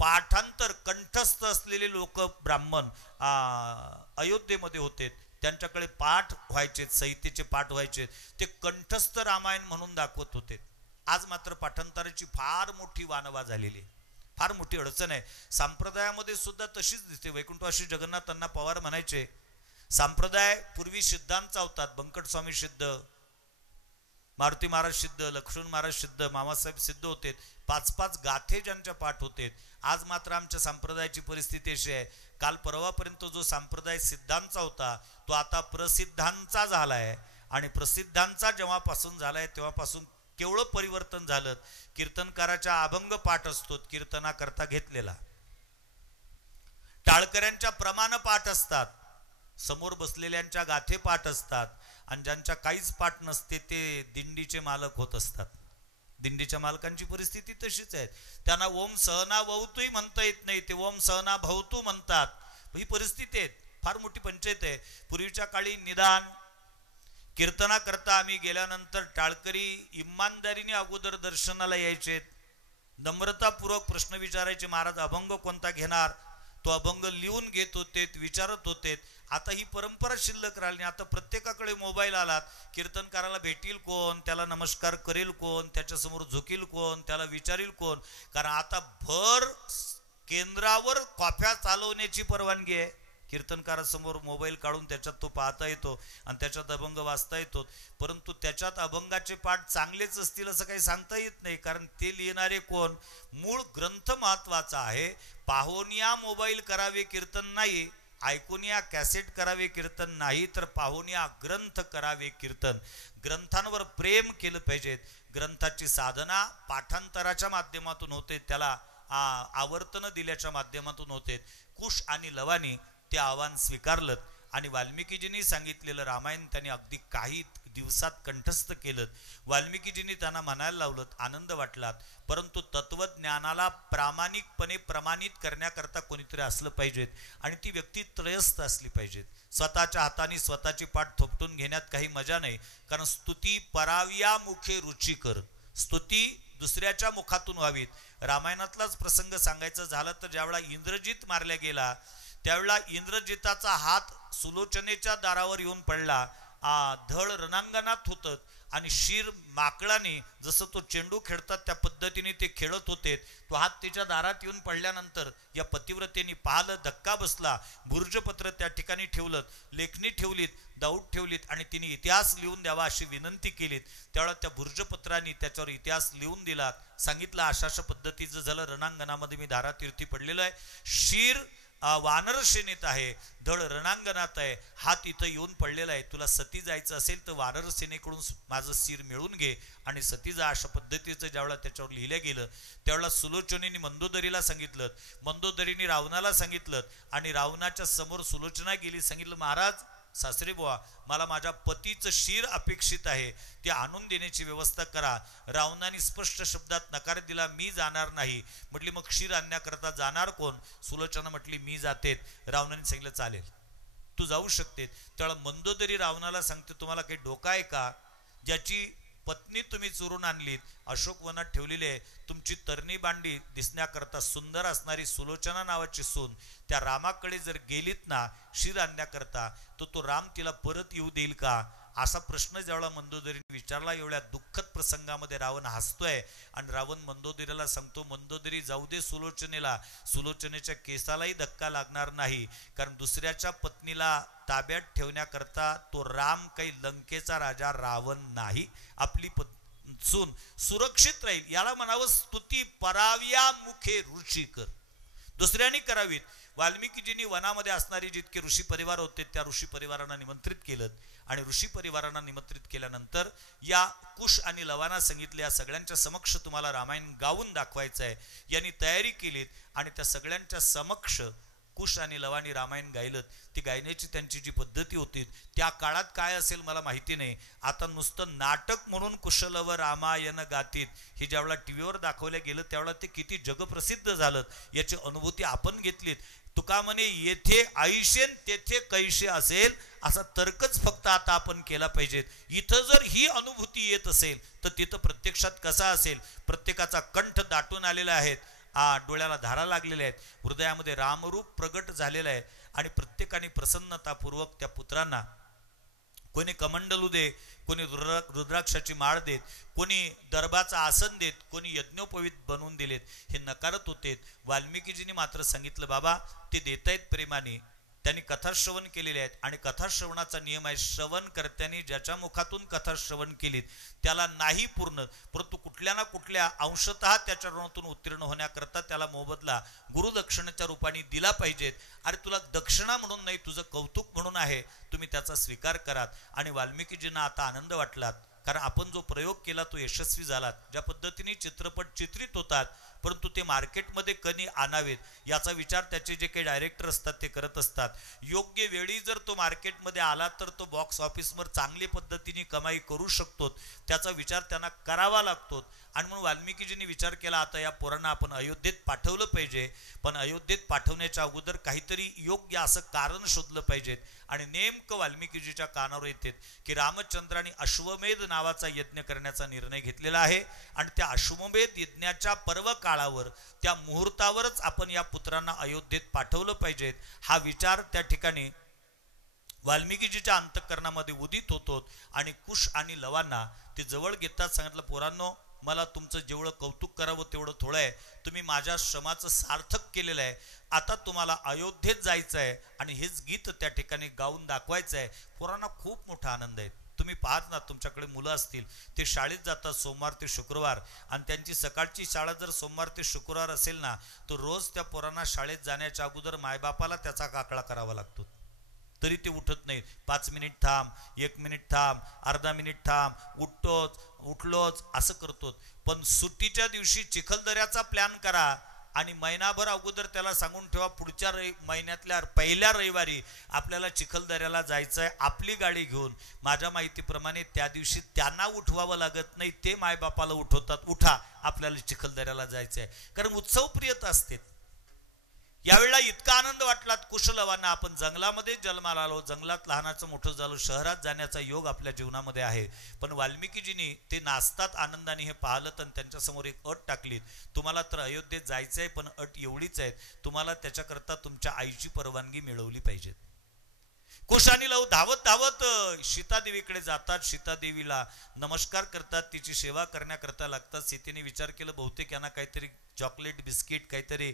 पाठांतर कंठस्थ असलेले लोक ब्राह्मण अयोध्येमध्ये होते. त्यांच्याकडे पाठ व्हायचे, संहितेचे पाठ व्हायचे, ते कंठस्थ रामायण म्हणून दाखवत होते. आज मात्र पाठांतराची फार मोठी वानवा झालेली, फार मोठी अडचण आहे. संप्रदायामध्ये सुद्धा तशीच दिसते. वैकुंठवासी जगन्नाथांना पवार म्हणायचे संप्रदाय पूर्वी सिद्धांचा होतात. बंकट स्वामी सिद्ध, मारुती महाराज सिद्ध, लक्ष्मण महाराज सिद्ध, मामासाहेब सिद्ध होते. 5-5 गाथे ज्यांच्या पाठ होते. आज मात्र आमच्या संप्रदायाची परिस्थिती अशी आहे, काल परवापर्यंत जो संप्रदाय सिद्धांचा होता तो आता प्रसिद्धांचा झालाय आणि प्रसिद्धांचा जेव्हापासून झालाय तेव्हापासून केवढं परिवर्तन झालं. कीर्तनकाराच्या अभंग पाठ असतो कीर्तना करता घेतलेला, टाळकऱ्यांच्या प्रमाण पाठ असतात, समोर बसलेल्यांच्या गाथे पाठ असतात आणि ज्यांच्या काहीच पाठ नसते ते दिंडीचे मालक होत असतात. दिंडीच्या मालकांची परिस्थिती तशीच आहे. त्यांना ओम सहना भवतुही म्हणता येत नाही, ते ओम सहना भवतू म्हणतात. ही परिस्थिती आहे, फार मोठी पंचायत आहे. पूर्वीच्या काळी निदान कीर्तना करता आम्ही गेल्यानंतर टाळकरी इमानदारीने अगोदर दर्शनाला यायचे, नम्रतापूर्वक प्रश्न विचारायचे, महाराज अभंग कोणता घेणार, तो अभंग लिहून घेत होते, विचारत होते. आता ही परंपरा शिल्लक राहिली. आता प्रत्येकाकडे मोबाईल आलात, कीर्तनकाराला भेटील कोण, त्याला नमस्कार करेल कोण, त्याच्यासमोर झुकील कोण, त्याला विचारील कोण. कारण आता भर केंद्रावर कॉफ्या चालवण्याची परवानगी आहे. कीर्तनकारासमोर मोबाईल काढून त्याच्यात तो पाहता येतो आणि त्याच्यात अभंग वाचता येतो. परंतु त्याच्यात अभंगाचे पाठ चांगलेच असतील असं काही सांगता येत नाही, कारण ते लिहिणारे कोण, मूळ ग्रंथ महत्वाचा आहे. पाहोनिया मोबाईल करावे कीर्तन नाही, ऐकूनिया कॅसेट करावे कीर्तन नाही, तर पाहोनिया ग्रंथ करावे कीर्तन. ग्रंथांवर प्रेम केलं पाहिजे. ग्रंथाची साधना पाठांतराच्या माध्यमातून होते, त्याला आवर्तन दिल्याच्या माध्यमातून होते. कुश आणि लवानी ते आव्हान स्वीकारलं आणि वाल्मिकीजींनी सांगितलेलं रामायण त्यांनी अगदी काही दिवसात कंठस्थ केलं. वाल्मिकीजींनी त्यांना म्हणायला लावलं, आनंद वाटला, परंतु तत्वज्ञानाला प्रामाणिकपणे प्रमाणित करण्याकरता कोणीतरी असलं पाहिजेत आणि ती व्यक्ती त्रयस्थ असली पाहिजेत. स्वतःच्या हाताने स्वतःची पाठ थोपटून घेण्यात काही मजा नाही, कारण स्तुती पराव्या मुखे रुचिकर, स्तुती दुसऱ्याच्या मुखातून व्हावीत. रामायणातलाच प्रसंग सांगायचं झालं तर ज्यावेळा इंद्रजित मारल्या गेला त्यावेळेला इंद्रजिताचा हात सुलोचनेच्या दारावर येऊन पडला. धड रणांगणात होतं आणि शिर माकळाने जसं तो चेंडू खेळतात त्या पद्धतीने ते खेळत होते. तो हात त्याच्या दारात येऊन पडल्यानंतर या पतिव्रतेने पाहिलं, धक्का बसला. भुर्जपत्र त्या ठिकाणी ठेवलं, लेखणी ठेवलीत, दाऊद ठेवलीत आणि तिने इतिहास लिहून द्यावा अशी विनंती केलीत. त्यावेळेला त्या भुर्जपत्रांनी त्याच्यावर इतिहास लिहून दिला. सांगितलं अशा अशा पद्धतीचं झालं, रणांगणामध्ये मी धारातीर्थी पडलेलो आहे, शिर वानर सेनेत आहे, धड रणांगणात आहे, हात इथं येऊन पडलेला आहे, तुला सती जायचं असेल तर वानर सेनेकडून माझं शिर मिळून घे आणि सती जा. अशा पद्धतीचं ज्यावेळेला त्याच्यावर लिहिलं गेलं त्यावेळेला सुलोचनेने मंदोदरीला सांगितलं, मंदोदरीने रावणाला सांगितलं आणि रावणाच्या समोर सुलोचना गेली. सांगितलं, महाराज सासरे बुवा, मला माझ्या पतीचं शिर अपेक्षित आहे, ते आणून देण्याची व्यवस्था करा. रावणाने स्पष्ट शब्दात नकार दिला, मी जाणार नाही. म्हटली, मग शिर आणण्याकरता जाणार कोण? सुलोचना म्हटली, मी जाते. रावणाने सांगितलं, चालेल, तू जाऊ शकते. त्यावेळेला मंदोदरी रावणाला सांगते, तुम्हाला काही डोका आहे का? ज्याची पत्नी तुम्ही चोरून आणलीत, अशोक वनात ठेवलेली आहे, तुमची तरणी बांडी दिसण्याकरता सुंदर असणारी सुलोचना नावाची सून त्या रामाकडे जर गेलीत ना शिर आणण्याकरता, तो राम तिला परत येऊ देईल का? असा प्रश्न ज्यावेळेला मंदोदरीने विचारला. एवढ्या दुःखद प्रसंगामध्ये रावण हसतोय आणि रावण मंदोदरीला सांगतो, मंदोदरी जाऊ दे सुलोचनेला, सुलोचनेच्या केसालाही धक्का लागणार नाही, कारण दुसऱ्याच्या पत्नीला ताब्यात ठेवण्याकरता तो राम काही लंकेचा राजा रावण नाही, आपली सून सुरक्षित राहील. याला म्हणावं स्तुती पराव्या मुखे रुचिकर, दुसऱ्यांनी करावीत. वाल्मिकीजींनी वनामध्ये असणारी जितके ऋषी परिवार होते त्या ऋषी परिवारांना निमंत्रित केलं आणि ऋषी परिवारांना निमंत्रित केल्यानंतर या कुश आणि लवाना सांगितले, या सगळ्यांच्या समक्ष तुम्हाला रामायण गाऊन दाखवायचं आहे. यांनी तयारी केलीत आणि त्या सगळ्यांच्या समक्ष कुश आणि लवानी रामायण गायलं. ती गायण्याची त्यांची जी पद्धती होती त्या काळात काय असेल मला माहिती नाही. आता नुसतं नाटक म्हणून कुशलव रामायण गातीत हे ज्यावेळेला टीव्हीवर दाखवलं गेलं त्यावेळेला ते किती जगप्रसिद्ध झालं याची अनुभूती आपण घेतलीत. तुका म्हणे, येथे ऐशेन तेथे कैशे असेल, असा तर्कच फक्त आता आपण केला पाहिजे. इथं जर ही अनुभूती येत असेल तर तिथं प्रत्यक्षात कसा असेल? प्रत्येकाचा कंठ दाटून आलेला आहे, डोळ्याला धारा लागलेल्या आहेत, हृदयामध्ये रामरूप प्रगट झालेलं आहे आणि प्रत्येकाने प्रसन्नतापूर्वक त्या पुत्रांना कोणी कमंडलू दे, कोणी रुद्राक्षाची माळ देत, कोणी दर्भाचं आसन देत, कोणी यज्ञोपवीत बनवून दिलेत. हे नकारत होते. वाल्मिकीजींनी मात्र सांगितलं, बाबा ते देतायत प्रेमाने, त्यांनी कथाश्रवण केलेले आहेत आणि कथाश्रवणाचा नियम आहे, श्रवणकर्त्यांनी ज्याच्या मुखातून कथा श्रवण केलीत त्याला नाही पूर्ण, परंतु कुठल्या ना कुठल्या अंशतः त्याच्या ऋणातून उत्तीर्ण होण्याकरता त्याला मोबदला गुरुदक्षिणेच्या रूपाने दिला पाहिजेत. अरे तुला दक्षिणा म्हणून नाही, तुझं कौतुक म्हणून आहे, तुम्ही त्याचा स्वीकार करात. आणि वाल्मिकीजींना आता आनंद वाटला, कारण आपण जो प्रयोग केला तो यशस्वी झाला. ज्या पद्धतीने चित्रपट चित्रित होतात परंतु ते मार्केटमध्ये कधी आणावेत याचा विचार त्याचे जे काही डायरेक्टर असतात ते करत असतात. योग्य वेळी जर तो मार्केटमध्ये आला तर तो बॉक्स ऑफिसवर चांगल्या पद्धतीने कमाई करू शकतो, त्याचा विचार त्यांना करावा लागतो. आणि म्हणून वाल्मिकीजींनी विचार केला, आता या पोरांना आपण अयोध्येत पाठवलं पाहिजे, पण अयोध्येत पाठवण्याच्या अगोदर काहीतरी योग्य असं कारण शोधलं पाहिजे. आणि नेमकं वाल्मिकीजीच्या कानावर येते की रामचंद्राने अश्वमेध नावाचा यज्ञ करण्याचा निर्णय घेतलेला आहे आणि त्या अश्वमेध यज्ञाच्या पर्व काळावर त्या मुहूर्तावरच आपण या पुत्रांना अयोध्येत पाठवलं पाहिजे. हा विचार त्या ठिकाणी वाल्मिकीजीच्या अंतःकरणामध्ये उदित होतो आणि कुश आणि लवांना ते जवळ घेतात. सांगितलं, पोरांनो, मला तुमचं जेवढं कौतुक करावं तेवढं थोडं आहे, तुम्ही माझ्या श्रमाचं सार्थक केलेलं आहे, आता तुम्हाला अयोध्येत जायचं आहे आणि हेच गीत त्या ठिकाणी गाऊन दाखवायचं आहे. पोरांना खूप मोठा आनंद आहे. तुम्ही पाहत ना, तुमच्याकडे मुलं असतील ते शाळेत जातात सोमवार ते शुक्रवार आणि त्यांची सकाळची शाळा जर सोमवार ते शुक्रवार असेल ना तर रोज त्या पोरांना शाळेत जाण्याच्या अगोदर मायबापाला त्याचा काकळा करावा लागतो, तरी ते उठत नाहीत. 5 मिनिट थांब, 1 मिनिट थांब, अर्धा मिनिट थांब, उठलोच असं करतो. पण सुट्टीच्या दिवशी चिखलदऱ्याचा प्लॅन करा, आणि महिनाभर अगोदर त्याला सांगून ठेवा पुढच्या महिन्यातल्या पहिल्या रविवारी आपल्याला चिखलदऱ्याला जायचं आहे आपली गाडी घेऊन. माझ्या माहितीप्रमाणे त्या दिवशी त्यांना उठवावं लागत नाही, ते मायबापाला उठवतात, उठा आपल्याला चिखलदऱ्याला जायचं आहे, कारण उत्सव प्रियत असते. यावेळेला इतका आनंद वाटला कुशलवांना, आपण जंगलामध्ये जन्माला आलो, जंगलात लहानाचं मोठं झालो, शहरात जाण्याचा योग आपल्या जीवनामध्ये आहे. पण वाल्मिकीजींनी ते नाचतात आनंदाने हे पाहिलं तर त्यांच्यासमोर एक अट टाकली, तुम्हाला तर अयोध्येत जायचं आहे पण अट एवढीच आहे, तुम्हाला त्याच्याकरता तुमच्या आईची परवानगी मिळवली पाहिजे. कुश आणि लव धावत धावत सीतादेवीकडे जातात, सीतादेवीला नमस्कार करतात, तिची सेवा करण्याकरता लागतात. सीतेने विचार केला बहुतेक यांना काहीतरी चॉकलेट बिस्किट काहीतरी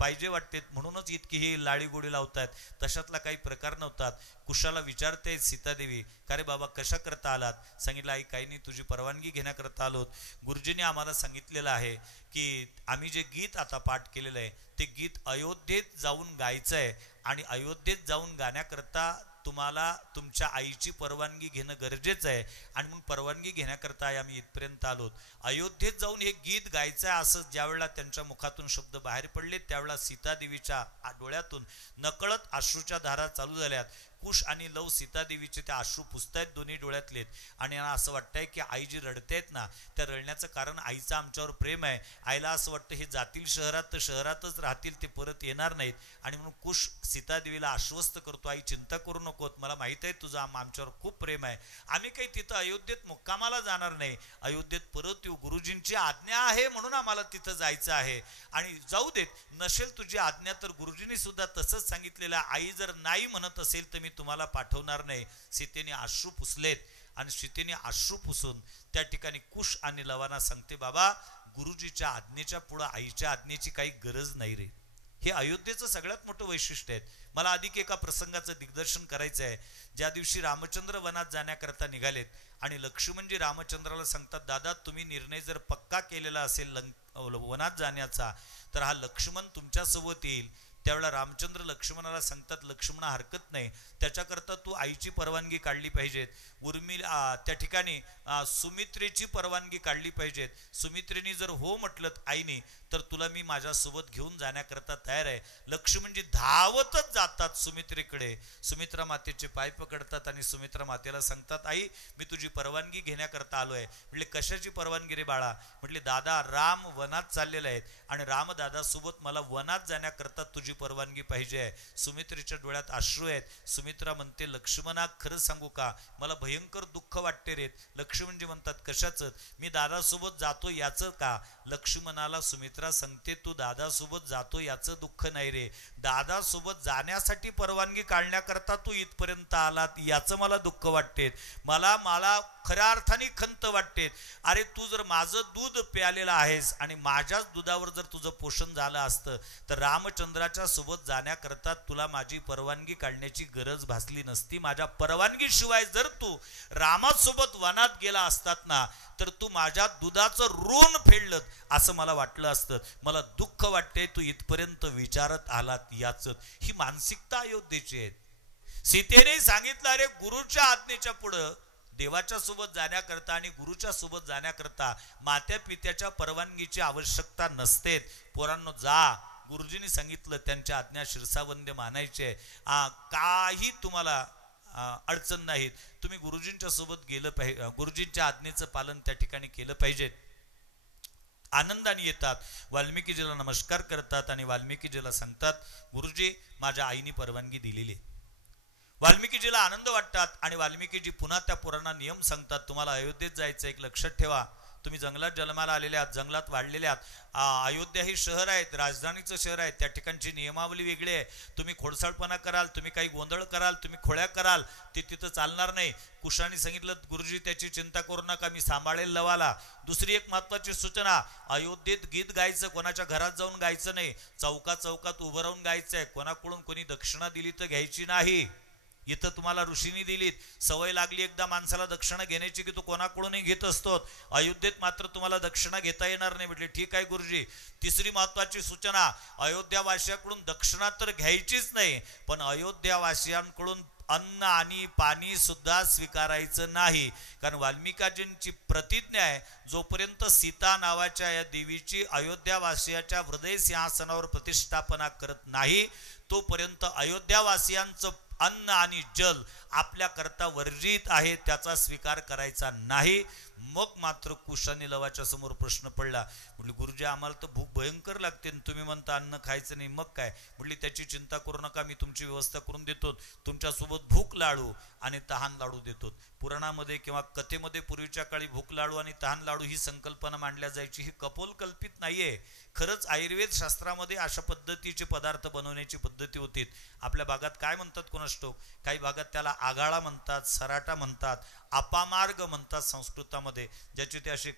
पाहिजे वाटते म्हणूनच इतकी ही लाडी गोडी लावतात, तशातला काही प्रकार नव्हता. कुशाला विचारते सीतादेवी, का रे बाबा कशा करता आलात? सांगितलं आई काही नाही, तुझी परवानगी घेण्याकरता आलोत. गुरुजींनी आम्हाला सांगितलेलं आहे की आम्ही जे गीत आता पाठ केलेलं आहे ते गीत अयोध्येत जाऊन गायचं आहे आणि अयोध्येत जाऊन गाण्याकरता तुम्हाला तुमच्या आईची परवानगी घेणं गरजेचं आहे आणि मग परवानगी घेण्याकरता आम्ही इथपर्यंत आलोत. अयोध्येत जाऊन हे गीत गायचं आहे असं ज्यावेळेला त्यांच्या मुखातून शब्द बाहेर पडले त्यावेळेला सीतादेवीच्या डोळ्यातून नकळत अश्रूच्या धारा चालू झाल्यात. कुश आणि लव सीतादेवीचे ते अश्रू पुसतायत दोन्ही डोळ्यातलेत आणि असं वाटतंय की आई जी रडतायत ना त्या रडण्याचं कारण आईचं आमच्यावर प्रेम आहे. आईला असं वाटतं हे जातील शहरात तर शहरातच राहतील, ते परत येणार नाहीत. आणि म्हणून कुश सीतादेवीला आश्वस्त करतो, आई चिंता करू नकोत, मला माहित आहे तुझं आमच्यावर खूप प्रेम आहे, आम्ही काही तिथं अयोध्येत मुक्कामाला जाणार नाही, अयोध्येत परत येऊ, गुरुजींची आज्ञा आहे म्हणून आम्हाला तिथं जायचं आहे. आणि जाऊ देत, नसेल तुझी आज्ञा तर गुरुजींनी सुद्धा तसंच सांगितलेलं, आई जर नाही म्हणत असेल तर मी तुम्हाला पाठवणार नाही. सीतेने अश्रू पुसलेत आणि सीतेने अश्रू पुसून त्या ठिकाणी कुश आणि लवांना सांगते, बाबा गुरुजीच्या आज्ञेच्या पुढे आईच्या आज्ञेची काही गरज नाही रे. हे अयोध्येचं सगळ्यात मोठं वैशिष्ट्य आहे. मला अधिक एका प्रसंगाचं दिग्दर्शन करायचं आहे. ज्या दिवशी रामचंद्र वनात जाण्याकरता निघालेत आणि लक्ष्मणजी रामचंद्राला सांगतात, दादा तुम्ही निर्णय जर पक्का केलेला असेल वनात जाण्याचा तर हा लक्ष्मण तुमच्यासोबत येईल. त्यावेळेला रामचंद्र लक्ष्मणाला सांगतात, लक्ष्मणा हरकत नाही, त्याच्याकरता तू आईची परवानगी काढली पाहिजेत. उर्मिला त्या ठिकाणी सुमित्रेची परवानगी काढली पाहिजेत. सुमित्रेने जर हो म्हटलं आईने तर तुला मी माझ्यासोबत घेऊन जाण्याकरता तयार आहे. लक्ष्मणजी धावतच जातात सुमित्रेकडे, सुमित्रा मातेचे पाय पकडतात आणि सुमित्रा मातेला सांगतात, आई मी तुझी परवानगी घेण्याकरता आलोय. म्हटले कशाची परवानगी रे बाळा? म्हटले दादा राम वनात चाललेले आहेत आणि रामदादा सोबत मला वनात जाण्याकरता तुझी परवानगी पाहिजे आहे. सुमित्रेच्या डोळ्यात अश्रू आहेत. सुमित्रा म्हणते, लक्ष्मणा खरं सांगू का, मला भयंकर दुःख वाटते रे. लक्ष्मणजी म्हणतात, कशाचं? मी दादासोबत जातो याचं का? लक्ष्मणाला सुमित्रा सांगते, तू दादासोबत जातो याचं दुःख नाही रे, दादासोबत जाण्यासाठी परवानगी काढण्याकरता तू इथपर्यंत आलात याचं मला दुःख वाटते. मला खऱ्या अर्थाने खंत वाटते. अरे तू जर माझं दूध प्यालेलं आहेस आणि माझ्याच दुधावर जर तुझं पोषण झालं असतं तर रामचंद्राच्या सोबत जाण्याकरता तुला माझी परवानगी काढण्याची गरज भासली नसती. माझ्या परवानगीशिवाय जर तू रामासोबत वनात गेला असतात ना तर तू माझ्या दुधाचं ऋण फेडलं असं मला वाटलं असतं. मला दुःख वाटते तू इथपर्यंत विचारत आलात याच. ही मानसिकता अयोध्येची आहे. सीतेने सांगितलं, अरे गुरुच्या आज्ञेच्या पुढं देवाच्या सोबत जाण्याकरता आणि गुरुच्या सोबत जाण्याकरता मात्या पित्याच्या परवानगीची आवश्यकता नसते. पोरांनो जा, गुरुजींनी सांगितलं त्यांच्या आज्ञा शिरसावंद्य मानायचे, काही तुम्हाला अडचण नाहीत. तुम्ही गुरुजींच्या सोबत गेलं पाहिजे, गुरुजींच्या आज्ञेचं पालन त्या ठिकाणी केलं पाहिजे. आनंदाने येतात, वाल्मिकीजीला नमस्कार करतात आणि वाल्मिकीजीला सांगतात, गुरुजी माझ्या आईने परवानगी दिलेली. वाल्मिकीजीला आनंद वाटतात आणि वाल्मिकीजी पुन्हा त्या पोरांना नियम सांगतात, तुम्हाला अयोध्येत जायचं, एक लक्षात ठेवा, तुम्ही जंगलात जन्माला आलेले आहात, जंगलात वाढलेले आहात. अयोध्या हे शहर आहेत, राजधानीचं शहर आहे, त्या ठिकाणची नियमावली वेगळी आहे. तुम्ही खोडसाळपणा कराल, तुम्ही काही गोंधळ कराल, तुम्ही खोळ्या कराल, ते तिथं चालणार नाही. कुशाने सांगितलं, गुरुजी त्याची चिंता करू नका, मी सांभाळेल लवाला. दुसरी एक महत्वाची सूचना, अयोध्येत गीत गायचं कोणाच्या घरात जाऊन गायचं नाही, चौकात उभं राहून गायचंय. कोणाकडून कोणी दक्षिणा दिली तर घ्यायची नाही. इथं तुम्हाला ऋषींनी दिलीत, सवय लागली एकदा माणसाला दक्षिणा घेण्याची की तो कोणाकडूनही घेत असतो. अयोध्येत मात्र तुम्हाला दक्षिणा घेता येणार नाही. म्हटले ठीक आहे गुरुजी. तिसरी महत्वाची सूचना, अयोध्यावासियांकडून दक्षिणा तर घ्यायचीच नाही, पण अयोध्यावासियांकडून अन्न आणि पाणी सुद्धा स्वीकारायचं नाही. कारण वाल्मिकाजींची प्रतिज्ञा आहे, जोपर्यंत सीता नावाच्या या देवीची अयोध्यावासियाच्या हृदय सिंहासनावर प्रतिष्ठापना करत नाही तोपर्यंत अयोध्यावासियांचं अन्न आणि जल आपल्या करता वर्जित आहे, त्याचा स्वीकार करायचा नाही. मग मात्र कुश आणि लवाच्या समोर प्रश्न पडला. म्हटली गुरुजी आम्हाला तर भूक भयंकर लागते, तुम्ही म्हणता अन्न खायचं नाही, मग काय? म्हटली त्याची चिंता करू नका, मी तुमची व्यवस्था करून देतो. तुमच्यासोबत भूक लाडू आणि तहान लाडू देतो. पुराणामध्ये किंवा कथेमध्ये पूर्वीच्या काळी भूक लाडू आणि तहान लाडू ही संकल्पना मांडल्या जायची. ही कपोल कल्पित नाहीये. खरंच आयुर्वेद शास्त्रामध्ये अशा पद्धतीचे पदार्थ बनवण्याची पद्धती होती. आपल्या भागात काय म्हणतात कोणास ठाऊक, काही भागात त्याला आगाळा म्हणतात, सराटा म्हणतात, अपामार्ग म्हणतात संस्कृतामध्ये, ज्याचे ते असे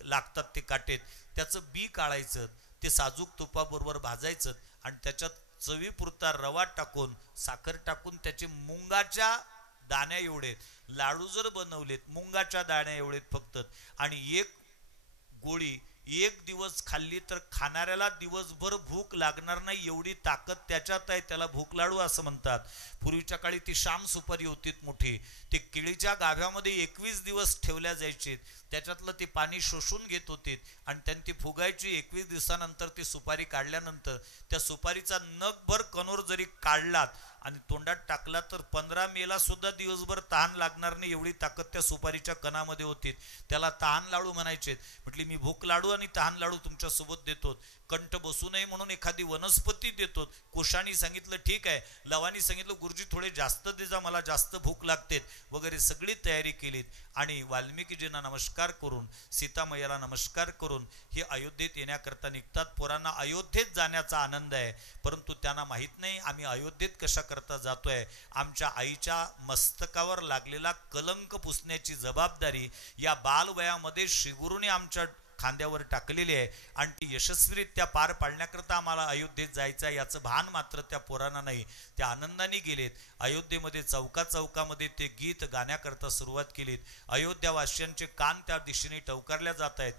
लागतात ते काटेत. त्याचं बी काढायचं, ते साजूक तुपाबरोबर भाजायचं आणि त्याच्यात चवीपुरता रवा टाकून साखर टाकून त्याचे मुंगाच्या दाण्या एवढे लाडू जर बनवलेत, मुंगाच्या दाण्या एवढेत फक्त, आणि एक गोळी एक दिवस खाल्ली तर खाणाऱ्याला दिवसभर भूक लागणार नाही एवढी ताकद त्याच्यात आहे, त्याला भूक लाडू असं म्हणतात. पूर्वीच्या काळी ती शाम सुपारी होती मोठी, ते केळीच्या गाभ्यामध्ये 21 दिवस ठेवल्या जायचे, त्याच्यातलं ते पाणी शोषून घेत होते आणि त्यांनी ती फुगायची. 21 दिवसानंतर ती सुपारी काढल्यानंतर त्या सुपारीचा नगभर कणोर जरी काढलात आणि तोंडात टाकला तर 15 मेला सुद्धा दिवसभर तहान लागणार नाही एवढी ताकद त्या सुपारीच्या कणामध्ये होती. त्याला तहान लाडू म्हणायचे. म्हटली मी भूक लाडू आणि तहान लाडू तुमच्या सोबत देतो, कंठ बसू नये म्हणून एखादी वनस्पती देतो. कुशाने सांगितलं ठीक आहे, लवानी सांगितलं गुरुजी थोडे जास्त दे जा, मला जास्त भूक लागते वगैरे. सगळी तयारी केलीत आणि वाल्मिकीजींना नमस्कार करून, सीतामय्याला नमस्कार करून हे अयोध्येत येण्याकरता निघतात. पोरांना अयोध्येत जाण्याचा आनंद आहे, परंतु त्यांना माहित नाही आम्ही अयोध्येत कशा करता जातोय. आमच्या आईच्या मस्तकावर लागलेला कलंक पुसण्याची जबाबदारी या बालवयामध्ये श्रीगुरूने आमच्या खांद्यावर टाकलेली आहे आणि ती यशस्वीरित्या पार पाडण्याकरता आम्हाला अयोध्येत जायचं आहे याचं भान मात्र त्या पोरांना नाही. त्या आनंदाने गेलेत. अयोध्येमध्ये चौकामध्ये ते गीत गाण्याकरता सुरुवात केलीत. अयोध्यावासियांचे कान त्या दिशेने टवकारल्या जात आहेत.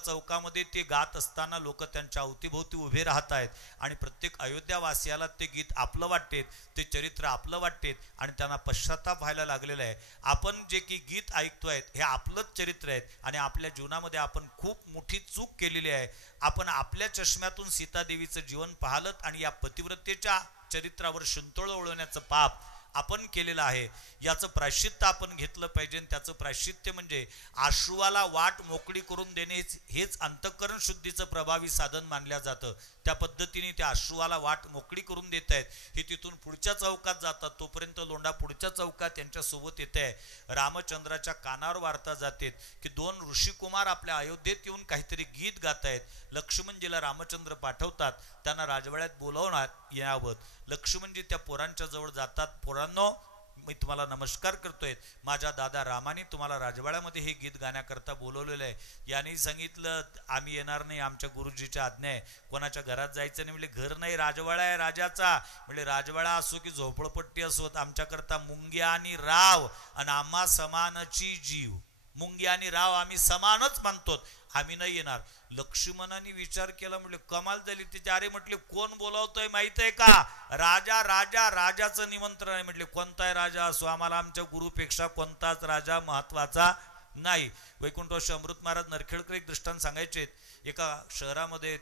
चौकामध्ये ते गात असताना लोक त्यांच्या अवतीभोवती उभे राहत आहेत आणि प्रत्येक अयोध्यावासियाला ते गीत आपलं वाटते, ते चरित्र आपलं वाटते आणि त्यांना पश्चाताप व्हायला लागलेला आहे. आपण जे की गीत ऐकतोय हे आपलंच चरित्र आहे आणि आपल्या जीवनामध्ये आपण खूप मोठी चूक केलेली आहे. आपण आपल्या चष्म्यातून सीतादेवीचं जीवन पाहिलं आणि या पतिव्रतेच्या चरित्रावर शिंतोळ ओढवण्याचं पाप आपण केलेलं आहे. याचं प्रायश्चित्त आपण घेतलं पाहिजे. त्याचं प्रायश्चित्य म्हणजे अश्रूला वाट मोकळी करून देणे, हेच अंतःकरण शुद्धीचं प्रभावी साधन मानलं जातं. त्या पद्धतीने त्या अश्रूला वाट मोकळी करून देत आहेत. हे तिथून पुढच्या चौकात जातात, तोपर्यंत लोंढा पुढच्या चौकात त्यांच्या सोबत येत आहे. रामचंद्राच्या कानावर वार्ता जाते की 2 ऋषिकुमार आपल्या अयोध्येत येऊन काहीतरी गीत गात आहेत. लक्ष्मणजीला रामचंद्र पाठवतात, त्यांना राजवाड्यात बोलावणार यावं. लक्ष्मणजी त्या पोरांच्या जवळ जातात. पोरांनो, मी तुम्हाला नमस्कार करतोय, माझ्या दादा रामाने तुम्हाला राजवाड्यामध्ये हे गीत गाण्याकरता बोलवलेलं आहे. याने सांगितलं आम्ही येणार नाही, आमच्या गुरुजीच्या आज्ञा आहे, कोणाच्या घरात जायचं नाही. म्हणजे घर नाही, राजवाडा आहे राजाचा. म्हणजे राजवाडा असो की झोपडपट्टी असो, आमच्याकरता मुंग्या आणि राव आणि आम्हा समानाची जीव. मुंग्या आणि राव आम्ही समानच मानतो, आम्ही नाही येणार. लक्ष्मणाने विचार केला, म्हटले कमाल झाली त्याची. अरे म्हटले कोण बोलावतोय माहित आहे का? राजाचं निमंत्रण आहे. म्हटले कोणताही राजा असो, आम्हाला आमच्या गुरुपेक्षा कोणताच राजा महत्वाचा नाही. वैकुंठवासी अमृत महाराज नरखेडकर एक दृष्टांत सांगायचे. एका शहरामध्ये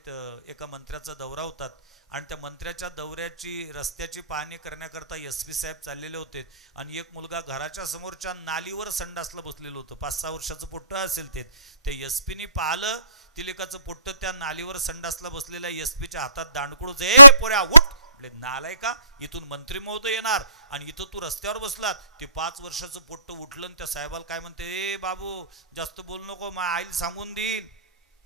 एका मंत्र्याचा दौरा होतात आणि त्या मंत्र्याच्या दौऱ्याची रस्त्याची पाहणी करण्याकरता SP साहेब चाललेले होते आणि एक मुलगा घराच्या समोरच्या नालीवर संडासला बसलेलं होतं. 5-6 वर्षाचं पोट्ट असेल ते. त्या SP पाहिलं तिलेकाचं पोट्ट त्या नालीवर संडासला बसलेल्या SP हातात दांडकुळच. ए पोऱ्या उठ, नालाय का, इथून मंत्री महोदय येणार आणि इथं तू रस्त्यावर बसलात. ते 5 वर्षाचं पोट्ट उठलं आणि त्या साहेबाला काय म्हणते, ए बाबू जास्त बोल नको, माझ्या आईला सांगून देईल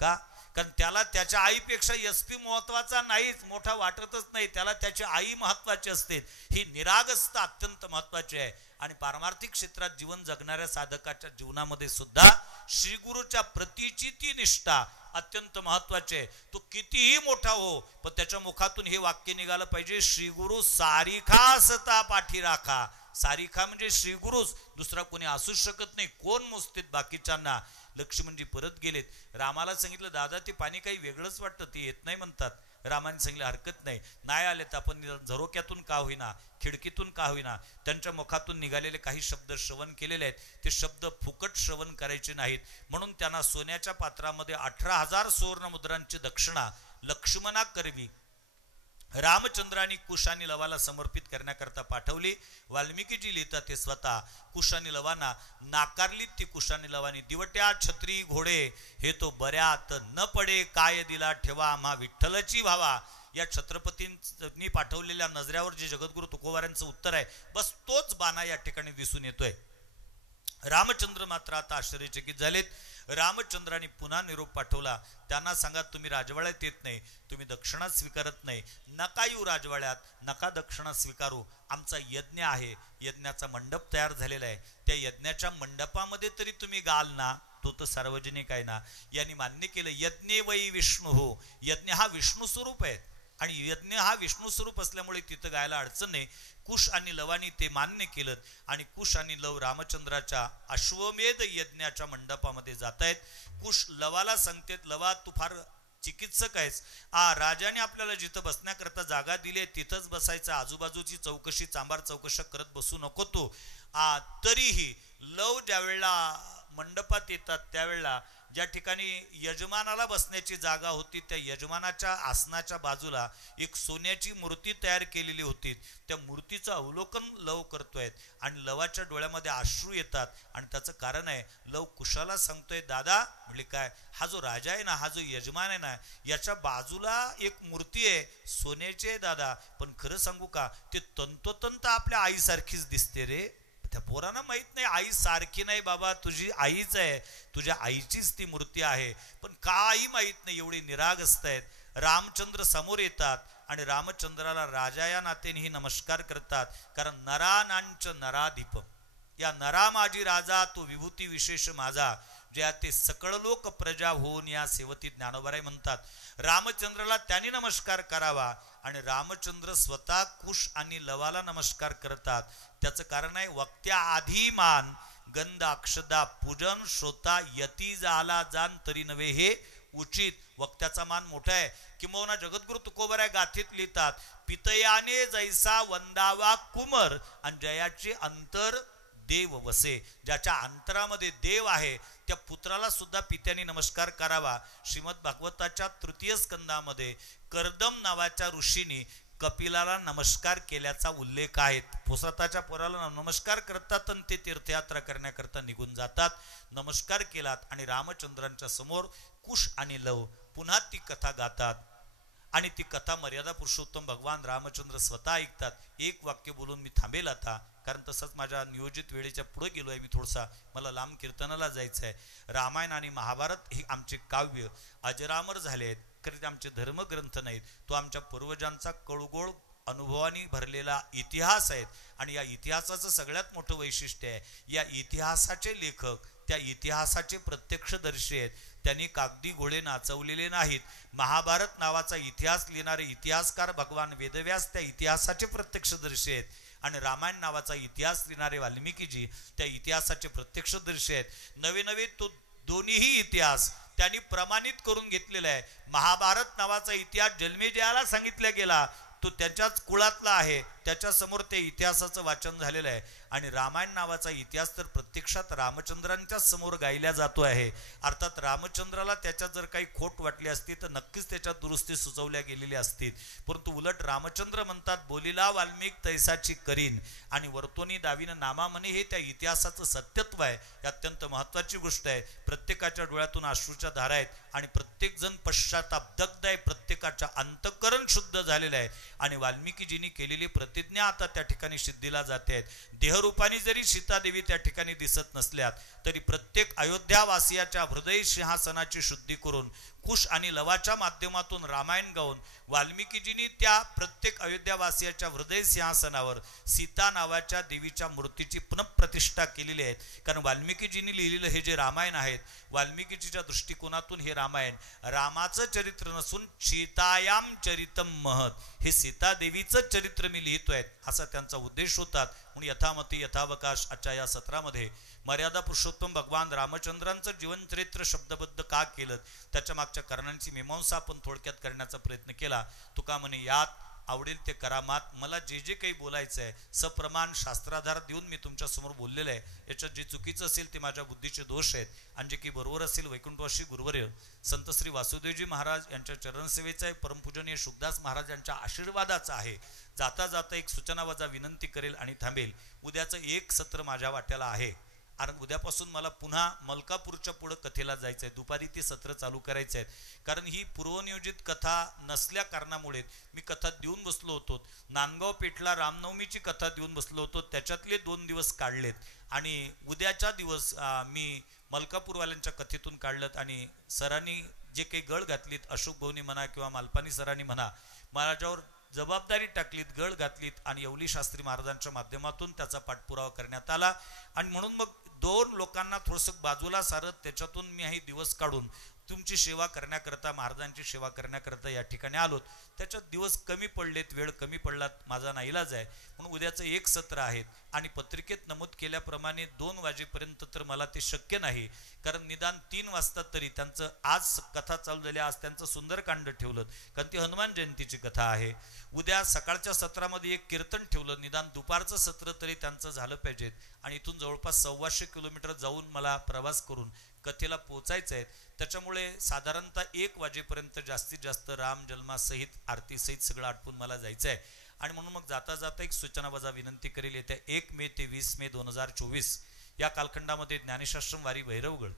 का. कारण त्याला त्याच्या आईपेक्षा SP महत्वाचा नाहीच, मोठा वाटतच नाही, त्याला त्याची आई महत्वाची असते. ही निरागसता अत्यंत महत्वाची आहे. आणि पारमार्थिक क्षेत्रात जीवन जगणाऱ्या साधकाच्या जीवनामध्ये सुद्धा श्रीगुरूच्या प्रतीची ती निष्ठा अत्यंत महत्वाची आहे. तो कितीही मोठा हो, पण त्याच्या मुखातून हे वाक्य निघालं पाहिजे, श्रीगुरु सारिखा सता पाठी राखा. सारिका म्हणजे श्रीगुरुच, दुसरा कोणी असूच शकत नाही. कोण मोजतेत बाकीच्यांना? लक्ष्मणजी परत गेलेत. रामाला सांगितलं, दादा ते पाणी काही वेगळंच वाटतं, ते येत नाही म्हणतात. रामाने सांगितलं, हरकत नाही, नाही आले तर आपण झरोक्यातून का होईना, खिडकीतून का होईना, त्यांच्या मुखातून निघालेले काही शब्द श्रवण केलेले आहेत, ते शब्द फुकट श्रवण करायचे नाहीत. म्हणून त्यांना सोन्याच्या पात्रामध्ये 18,000 सुवर्ण मुद्रांची दक्षिणा लक्ष्मणा करवी रामचंद्रांनी कुश आणि लवाला समर्पित करण्याकरता पाठवली. वाल्मिकीजी लिहितात ते स्वतः कुश आणि लवांना नाकारलीत. ती कुश आणि लवानी दिवट्या छत्री घोडे हे तो बऱ्यात न पडे, काय दिला ठेवा आम्हा विठ्ठलची भावा. या छत्रपतींनी पाठवलेल्या नजऱ्यावर जे जगद्गुरु तुकोबारांचं उत्तर आहे, बस तोच बाणा या ठिकाणी दिसून येतोय. रामचंद्र मात्र आता आश्चर्यचकित झालेत. रामचंद्रांनी पुन्हा निरोप पाठवला, त्यांना सांगा तुम्ही राजवाड्यात येत नाही, तुम्ही दक्षिणा स्वीकारत नाही, नका येऊ राजवाड्यात, नका दक्षिणा स्वीकारू. आमचा यज्ञ आहे, यज्ञाचा मंडप तयार झालेला आहे, त्या यज्ञाच्या मंडपामध्ये तरी तुम्ही गाल ना, तो तर सार्वजनिक आहे ना. यांनी मान्य केलं, यज्ञ वै विष्णू हो, यज्ञ हा विष्णू स्वरूप आहे आणि यज्ञ हा विष्णू स्वरूप असल्यामुळे तिथं गायला अडचण नाही. कुश आणि लवानी ते मान्य केलं आणि कुश आणि लव रामचंद्राच्या अश्वमेध यज्ञाच्या मंडपामध्ये जात आहेत. कुश लवाला सांगतेत, लवा तू फार चिकित्सक आहेस, राजाने आपल्याला जिथं बसण्याकरता जागा दिली तिथंच बसायचं, आजूबाजूची चौकशी चांबार चौकशा करत बसू नको तू. तरीही लव ज्यावेळेला मंडपात येतात त्यावेळेला ज्या ठिकाणी यजमानाला बसण्याची जागा होती, त्या यजमानाच्या आसनाच्या बाजूला एक सोन्याची मूर्ती तयार केलेली होती. त्या मूर्तीचं अवलोकन लव करतोय आणि लवाच्या डोळ्यामध्ये अश्रू येतात. आणि त्याचं कारण आहे, लव कुशाला सांगतोय, दादा म्हणजे काय, हा जो राजा आहे ना, हा जो यजमान आहे ना, याच्या बाजूला एक मूर्ती आहे, सोन्याची आहे दादा, पण खरं सांगू का, ते तंतोतंत आपल्या आईसारखीच दिसते रे. त्या पोरांना माहित नाही, आई सारखी नाही बाबा, तुझी आईच आहे, तुझ्या आईचीच ती मूर्ती आहे, पण काही माहित नाही, एवढी निरागस्त आहेत. रामचंद्र समोर येतात आणि रामचंद्राला राजा या नात्यानेही नमस्कार करतात, कारण नरानांच नराधिप, या नरा माझी राजा, तो विभूती विशेष माझा, ज्या ते सकळ लोक प्रजा होऊन या सेवती ज्ञानोबाराय म्हणतात. रामचंद्राला त्यांनी नमस्कार करावा आणि रामचंद्र स्वतः कुश आणि लवाला नमस्कार करतात. त्याचं कारण आहे, वक्त्या आधी मान गंध अक्षदा पूजन श्रोता यती झाला जाण तरी नव्हे हे उचित. वक्त्याचा मान मोठा आहे. किंबहुना जगद्गुरु तुकोबाराय गाथेत लिहितात, पितयाने जैसा वंदावा कुमर आणि जयाचे अंतर देव वसे, ज्याच्या अंतरामध्ये देव आहे त्या पुत्राला सुद्धा पित्याने नमस्कार करावा. श्रीमद भागवताच्या तृतीय स्कंदामध्ये कर्दम नावाच्या ऋषींनी कपिलाला नमस्कार केल्याचा उल्लेख आहे. स्वतःच्या पोराला नमस्कार करतात आणि ते तीर्थयात्रा करण्याकरता निघून जातात. नमस्कार केलात आणि रामचंद्रांच्या समोर कुश आणि लव पुन्हा ती कथा गातात आणि ती कथा मर्यादा पुरुषोत्तम भगवान रामचंद्र स्वतः ऐकतात. एक वाक्य बोलून मी थांबेल आता, कारण तसंच माझ्या नियोजित वेळेच्या पुढे गेलोय मी थोडसा, मला लांब कीर्तनाला जायचं आहे. रामायण आणि महाभारत हे आमचे काव्य अजरामर झाले आहेत, कारण आमचे धर्मग्रंथ नाहीत. तो आमच्या पूर्वजांचा कळगोळ अनुभवानी भरलेला इतिहास आहे आणि या इतिहासाचं सगळ्यात मोठं वैशिष्ट्य आहे, या इतिहासाचे लेखक त्या इतिहासाचे प्रत्यक्षदर्शी आहेत. त्यांनी कागदी घोडे नाचवलेले नाहीत. महाभारत नावाचा इतिहास लिहिणारे इतिहासकार भगवान वेदव्यास त्या इतिहासाचे प्रत्यक्षदर्शी आहेत आणि रामायण नावाचा इतिहास लिहिणारे वाल्मिकीजी त्या इतिहासाचे प्रत्यक्षदर्शी आहेत. नवे नवे तो दोन्हीही इतिहास त्यांनी प्रमाणित करून घेतलेला आहे. महाभारत नावाचा इतिहास जन्मेजयाला सांगितला गेला, तो त्याच्याच कुळातला आहे, त्याच्या समोर ते इतिहासाचं वाचन झालेलं आहे. आणि रामायण नावाचा इतिहास तर प्रत्यक्षात रामचंद्रांच्या समोर गायला जातो आहे. अर्थात रामचंद्राला त्याच्यात जर काही खोट वाटली असती तर नक्कीच त्याच्यात दुरुस्ती सुचवल्या गेलेली असती, परंतु उलट रामचंद्र म्हणतात, बोलीला वाल्मिक तैसाची करीन, आणि वर्तोनी दावीनं नामा म्हणे हे त्या इतिहासाचं सत्यत्व आहे. ही अत्यंत महत्वाची गोष्ट आहे. प्रत्येकाच्या डोळ्यातून अश्रूच्या धारा आहेत आणि प्रत्येक जण पश्चाताप दग्ध आहे, प्रत्येकाच्या अंतःकरण शुद्ध झालेलं आहे आणि वाल्मिकीजींनी केलेली प्रतिज्ञा आता त्या ठिकाणी सिद्धीला जाते आहेत. देहरूपाने जरी सीतादेवी त्या ठिकाणी दिसत नसल्यात तरी प्रत्येक अयोध्यावासियाच्या हृदय सिंहासनाची शुद्धी करून कुश आणि लवाच्या माध्यमातून रामायण गाऊन वाल्मिकीजींनी त्या प्रत्येक अयोध्यावासियाच्या हृदय सिंहासनावर सीता नावाच्या देवीच्या मूर्तीची पुनःप्रतिष्ठा केलेली आहे. कारण वाल्मिकीजींनी लिहिलेलं हे जे रामायण आहेत, वाल्मिकीजीच्या दृष्टिकोनातून हे रामायण रामाचं चरित्र नसून सीतायाम चरितम महत, हे सीता देवीचं चरित्र मी लिहितोय असा त्यांचा उद्देश होता. म्हणून यथामती यथावकाश आजच्या या सत्रामध्ये मर्यादा पुरुषोत्तम भगवान रामचंद्रांचं जीवनचरित्र शब्दबद्ध का केलं, त्याच्या मागच्या कारणांची मीमांसा आपण थोडक्यात करण्याचा प्रयत्न केला. तुका म्हणे यात आवडेल ते करामात, मला जे जे काही बोलायचं आहे सप्रमाण शास्त्राधार देऊन मी तुमच्या समोर बोललेलं आहे. याच्यात जे चुकीचं असेल ते माझ्या बुद्धीचे दोष आहेत, आणि जे की बरोबर असेल वैकुंठवासी गुरुवर्य संत श्री वासुदेवजी महाराज यांच्या चरणसेवेचा आहे, परमपूजनीय शुकदास महाराज यांच्या आशीर्वादाचा आहे. जाता जाता एक सूचना वजा विनंती करेल आणि थांबेल. उद्याचं एक सत्र माझ्या वाट्याला आहे, कारण उद्यापासून मला पुन्हा मलकापूरच्या पुढं कथेला जायचं आहे. दुपारी ती सत्र चालू करायचं आहे, कारण ही पूर्वनियोजित कथा नसल्या कारणामुळे मी कथा देऊन बसलो होतो. नांदगाव पेठला रामनवमीची कथा देऊन बसलो होतो, त्याच्यातले 2 दिवस काढलेत आणि उद्याच्या दिवस मी मलकापूरवाल्यांच्या कथेतून काढलेत. आणि सरांनी जे काही गळ घातलीत, अशोक भवनी म्हणा किंवा मालपानी सरांनी म्हणा, माझ्यावर जबाबदारी टाकलीत, गळ घातलीत आणि येवली शास्त्री महाराजांच्या माध्यमातून त्याचा पाठपुरावा करण्यात आला. आणि म्हणून मग 2 लोकांना थोडंसं बाजूला सारत त्याच्यातून मी हे दिवस काढून तुमची सेवा करण्याकरता, महाराजांची सेवा करण्याकरता या ठिकाणी आलोत. त्याच्यात दिवस कमी पडलेत, वेळ कमी पडलात, माझा नाईलाज आहे. म्हणून उद्याचं एक सत्र आहेत आणि पत्रिकेत नमूद केल्याप्रमाणे 2 वाजेपर्यंत तर मला ते शक्य नाही, कारण निदान 3 वाजता तरी त्यांचं आज कथा चालू झाली, आज त्यांचं सुंदरकांड ठेवलं, कारण ती हनुमान जयंतीची कथा आहे. उद्या सकाळच्या सत्रामध्ये एक कीर्तन ठेवलं, निदान दुपारचं सत्र तरी त्यांचं झालं पाहिजेत. आणि इथून जवळपास 125 किलोमीटर जाऊन मला प्रवास करून कथेला पोहोचायचं आहे. त्याच्यामुळे साधारणतः 1 वाजेपर्यंत जास्तीत जास्त राम जन्मासहित आरतीसहित सगळं आटपून मला जायचं आहे. आणि म्हणून मग जाता जाता एक सूचना वजा विनंती करेल. येत्या 1 मे ते 20 मे 2024 या कालखंडामध्ये ज्ञानेशाश्रम वारी भैरवगड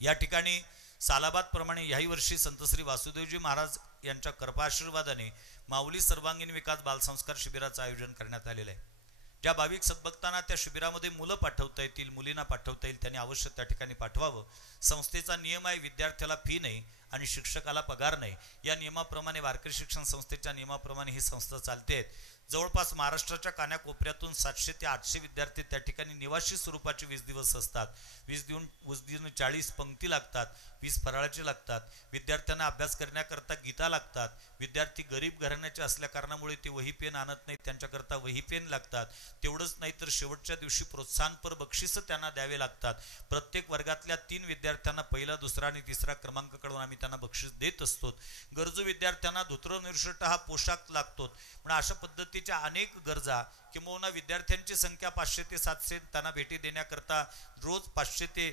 या ठिकाणी सालाबाद प्रमाणे याही वर्षी संत श्री वासुदेवजी महाराज यांच्या कृपाआशीर्वादाने माऊली सर्वांगीण विकास बालसंस्कार शिबिराचं आयोजन करण्यात आलेलं आहे. ज्या भाविक सद्भक्तांना त्या शिबिरामध्ये मुलं पाठवता येतील, मुलींना पाठवता येईल, त्यांनी अवश्य त्या ठिकाणी पाठवावं. संस्थेचा नियम आहे, विद्यार्थ्याला फी नाही आणि शिक्षकाला पगार नाही. या नियमाप्रमाणे वारकरी शिक्षण संस्थेच्या नियमाप्रमाणे ही संस्था चालते. जवळपास महाराष्ट्राच्या कानाकोपऱ्यातून 700 ते 800 विद्यार्थी त्या ठिकाणी निवासी स्वरूपाचे 20 दिवस असतात. 20 दिवस 40 पंक्ती लागतात, 20 फराळाचे लागतात. विद्यार्थ्यांना अभ्यास करण्याकरता गीता लागतात. विद्यार्थी गरीब घराण्याचे असल्या कारणामुळे ते वही पेन आणत नाहीत, त्यांच्याकरता वही पेन लागतात. तेवढंच नाही तर शेवटच्या दिवशी प्रोत्साहनपर बक्षीस त्यांना द्यावे लागतात. प्रत्येक वर्गातल्या 3 विद्यार्थ्यांना पहिला, दुसरा आणि तिसरा क्रमांक कडून आम्ही त्यांना बक्षीस देत असतो. गरजू विद्यार्थ्यांना धोतर निरशर्ट हा पोशाख लागतो. पण अशा पद्धतीच्या अनेक गरजा, किंवा विद्यार्थ्यांची संख्या 500 ते 700, त्यांना भेटी देण्याकरता रोज 500 ते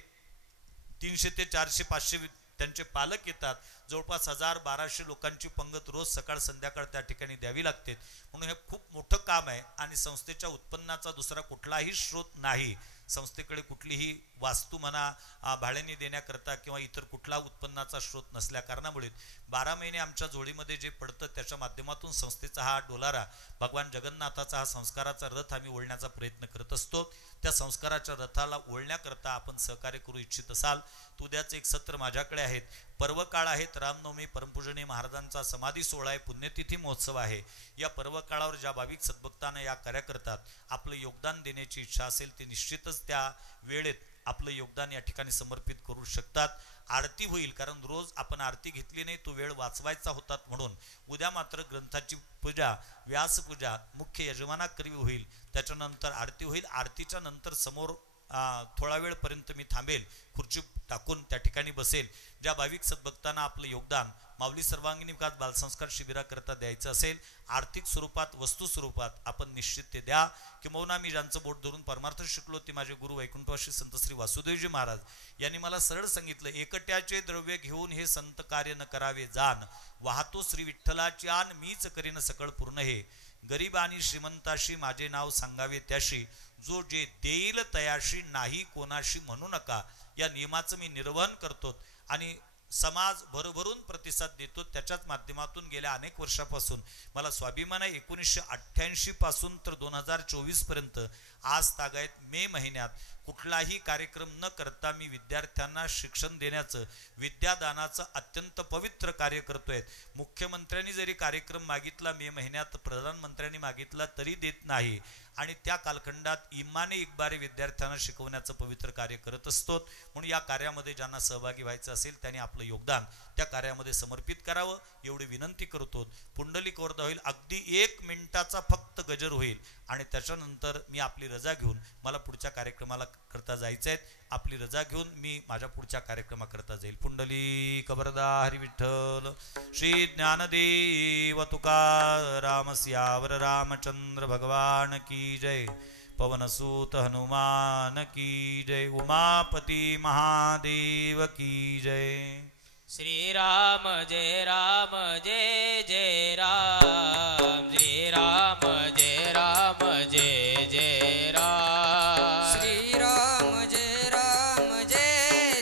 300 ते 400 500 त्यांचे पालक येतात. जवळपास 1000-1200 लोकांची पंगत रोज सकाळ संध्याकाळ त्या ठिकाणी द्यावी लागते. म्हणून हे खूप मोठं काम आहे आणि संस्थेच्या उत्पन्नाचा दुसरा कुठलाही स्रोत नाही. संस्थेकडे कुठलीही वास्तू म्हणा भाड्याने देण्याकरता किंवा इतर कुठला उत्पन्नाचा स्रोत नसल्या कारणामुळे 12 महिने आमच्या जोडीमध्ये जे पडतं त्याच्या माध्यमातून संस्थेचा हा डोलारा, भगवान जगन्नाथाचा हा संस्काराचा रथ आम्ही ओढण्याचा प्रयत्न करत असतो. त्या संस्काराच्या रथाला ओढण्याकरता आपण सहकार्य करू इच्छित असाल तर उद्याचे एक सत्र माझ्याकडे आहेत. पर्वकाळ आहेत, रामनवमी, परमपूजनीय महाराजांचा समाधी सोहळा आहे, पुण्यतिथी महोत्सव आहे. या पर्वकाळावर ज्या भाविक सद्भक्तांना या कार्याकरतात आपलं योगदान देण्याची इच्छा असेल ते निश्चितच त्या वेळेत आपलं योगदान या ठिकाणी समर्पित करू शकतात. आरती होईल, कारण रोज आपण आरती घेतली नाही, तो वेळ वाचवायचा होता. म्हणून उद्या मात्र ग्रंथाची पूजा, व्यासपूजा मुख्य यजमानाकरी होईल. त्याच्यानंतर आरती होईल. आरतीच्या नंतर समोर थोडा वेळपर्यंत मी थांबेल, खुर्ची टाकून त्या ठिकाणी बसेल. ज्या भाविक सद्भक्तांना आपलं योगदान माऊली सर्वांगीण विकास बालसंस्कार शिबिराकरता द्यायचं असेल, आर्थिक स्वरूपात, वस्तू स्वरूपात, आपण निश्चित ते द्या. किंवा मी ज्यांचं बोट धरून परमार्थ शिकलो ते माझे गुरु वैकुंठवासी संत श्री वासुदेवजी महाराज यांनी मला सरळ सांगितलं, एकट्याचे द्रव्य घेऊन हे संत कार्य न करावे जाण, वाहतो श्री विठ्ठलाची आन, मीच करीन सकळ पूर्ण हे, गरीब आणि श्रीमंताशी माझे नाव सांगावे त्याशी, जो जे देईल तयाशी, नाही कोणाशी म्हणू नका. या नियमाचं मी निर्वहन करतो आणि समाज भरभरून प्रतिसाद देतो. त्याच्याच माध्यमातून गेल्या अनेक वर्षापासून मला स्वाभिमान आहे. 1988 पासून तर 2024 पर्यंत आज तागायत मे महिन्यात कुठलाही कार्यक्रम न करता मी विद्यार्थ्यांना शिक्षण देण्याचं, विद्यादानाचं अत्यंत पवित्र कार्य करतोय. मुख्यमंत्र्यांनी जरी कार्यक्रम मागितला मे महिन्यात, प्रधानमंत्र्यांनी मागितला तरी देत नाही. आणि त्या कालखंडात इमाने इकबारे विद्यार्थ्यांना शिकवण्याचं पवित्र कार्य करत असतो. म्हणून या कार्यामध्ये ज्यांना सहभागी व्हायचं असेल त्यांनी आपलं योगदान त्या कार्यामध्ये समर्पित करावं एवढी विनंती करतो. पुंडलिक वरदा होईल, अगदी 1 मिनिटाचा फक्त गजर होईल आणि त्याच्यानंतर मी आपली रजा घेऊन मला पुढच्या कार्यक्रमाला करता जायचं आहे. आपली रजा घेऊन मी माझ्या पुढच्या कार्यक्रमाकरता जाईल. पुंडलिक वरदा हरी विठ्ठल. श्री ज्ञानदेव तुकाराम सियावर रामचंद्र भगवान की जय. पवनसूत हनुमान की जय. उमापति महादेव की जय. श्री राम जय जय राम. श्री राम जय जय राम. श्री राम जय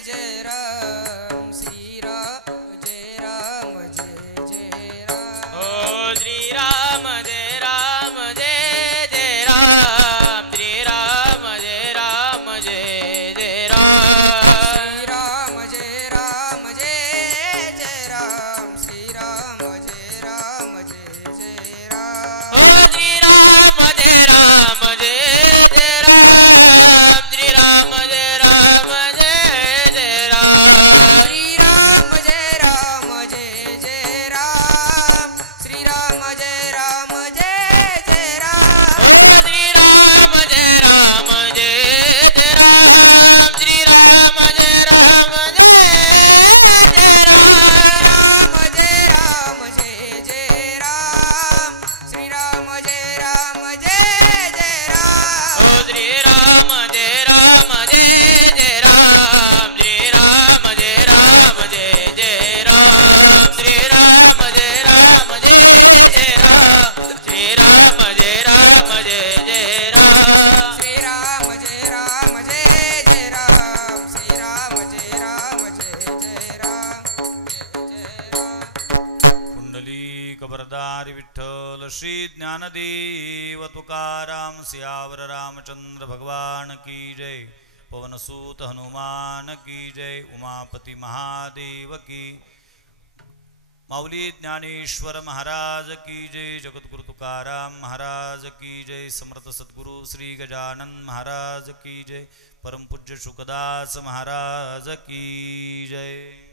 जय राम. श्री राम जय जय राम. ओ श्री राम जय जय राम. श्री राम जय जय राम. श्री राम जय जय राम. श्री राम जय जय राम. ओ श्री राम जय जय राम. श्री राम जय जय राम. श्री राम जय जय राम. श्री राम जय जय राम. ओ श्री राम जय जय राम. श्री राम जय जय राम. राम जय जय राम. श्री राम जय जय राम. ओ श्री राम जय जय राम. श्री राम जय जय राम. श्री राम जय जय राम. श्री राम जय जय राम. श्री राम जय जय राम. श्री राम जय जय राम. जय राम. पुंडलिक वरदारी विठ्ठल. श्री ज्ञानदेव तुकाराम सियावर रामचंद्र भगवान की जय. पवनसूत हनुमान की जय. उमापति महादेव की. माऊली ज्ञानेश्वर महाराज की जय. जगद्गुरु तुकाराम महाराज की जय. समर्थ सद्गुरु श्री गजानन महाराज की जय. परमपूज्य शुकदास महाराज की जय.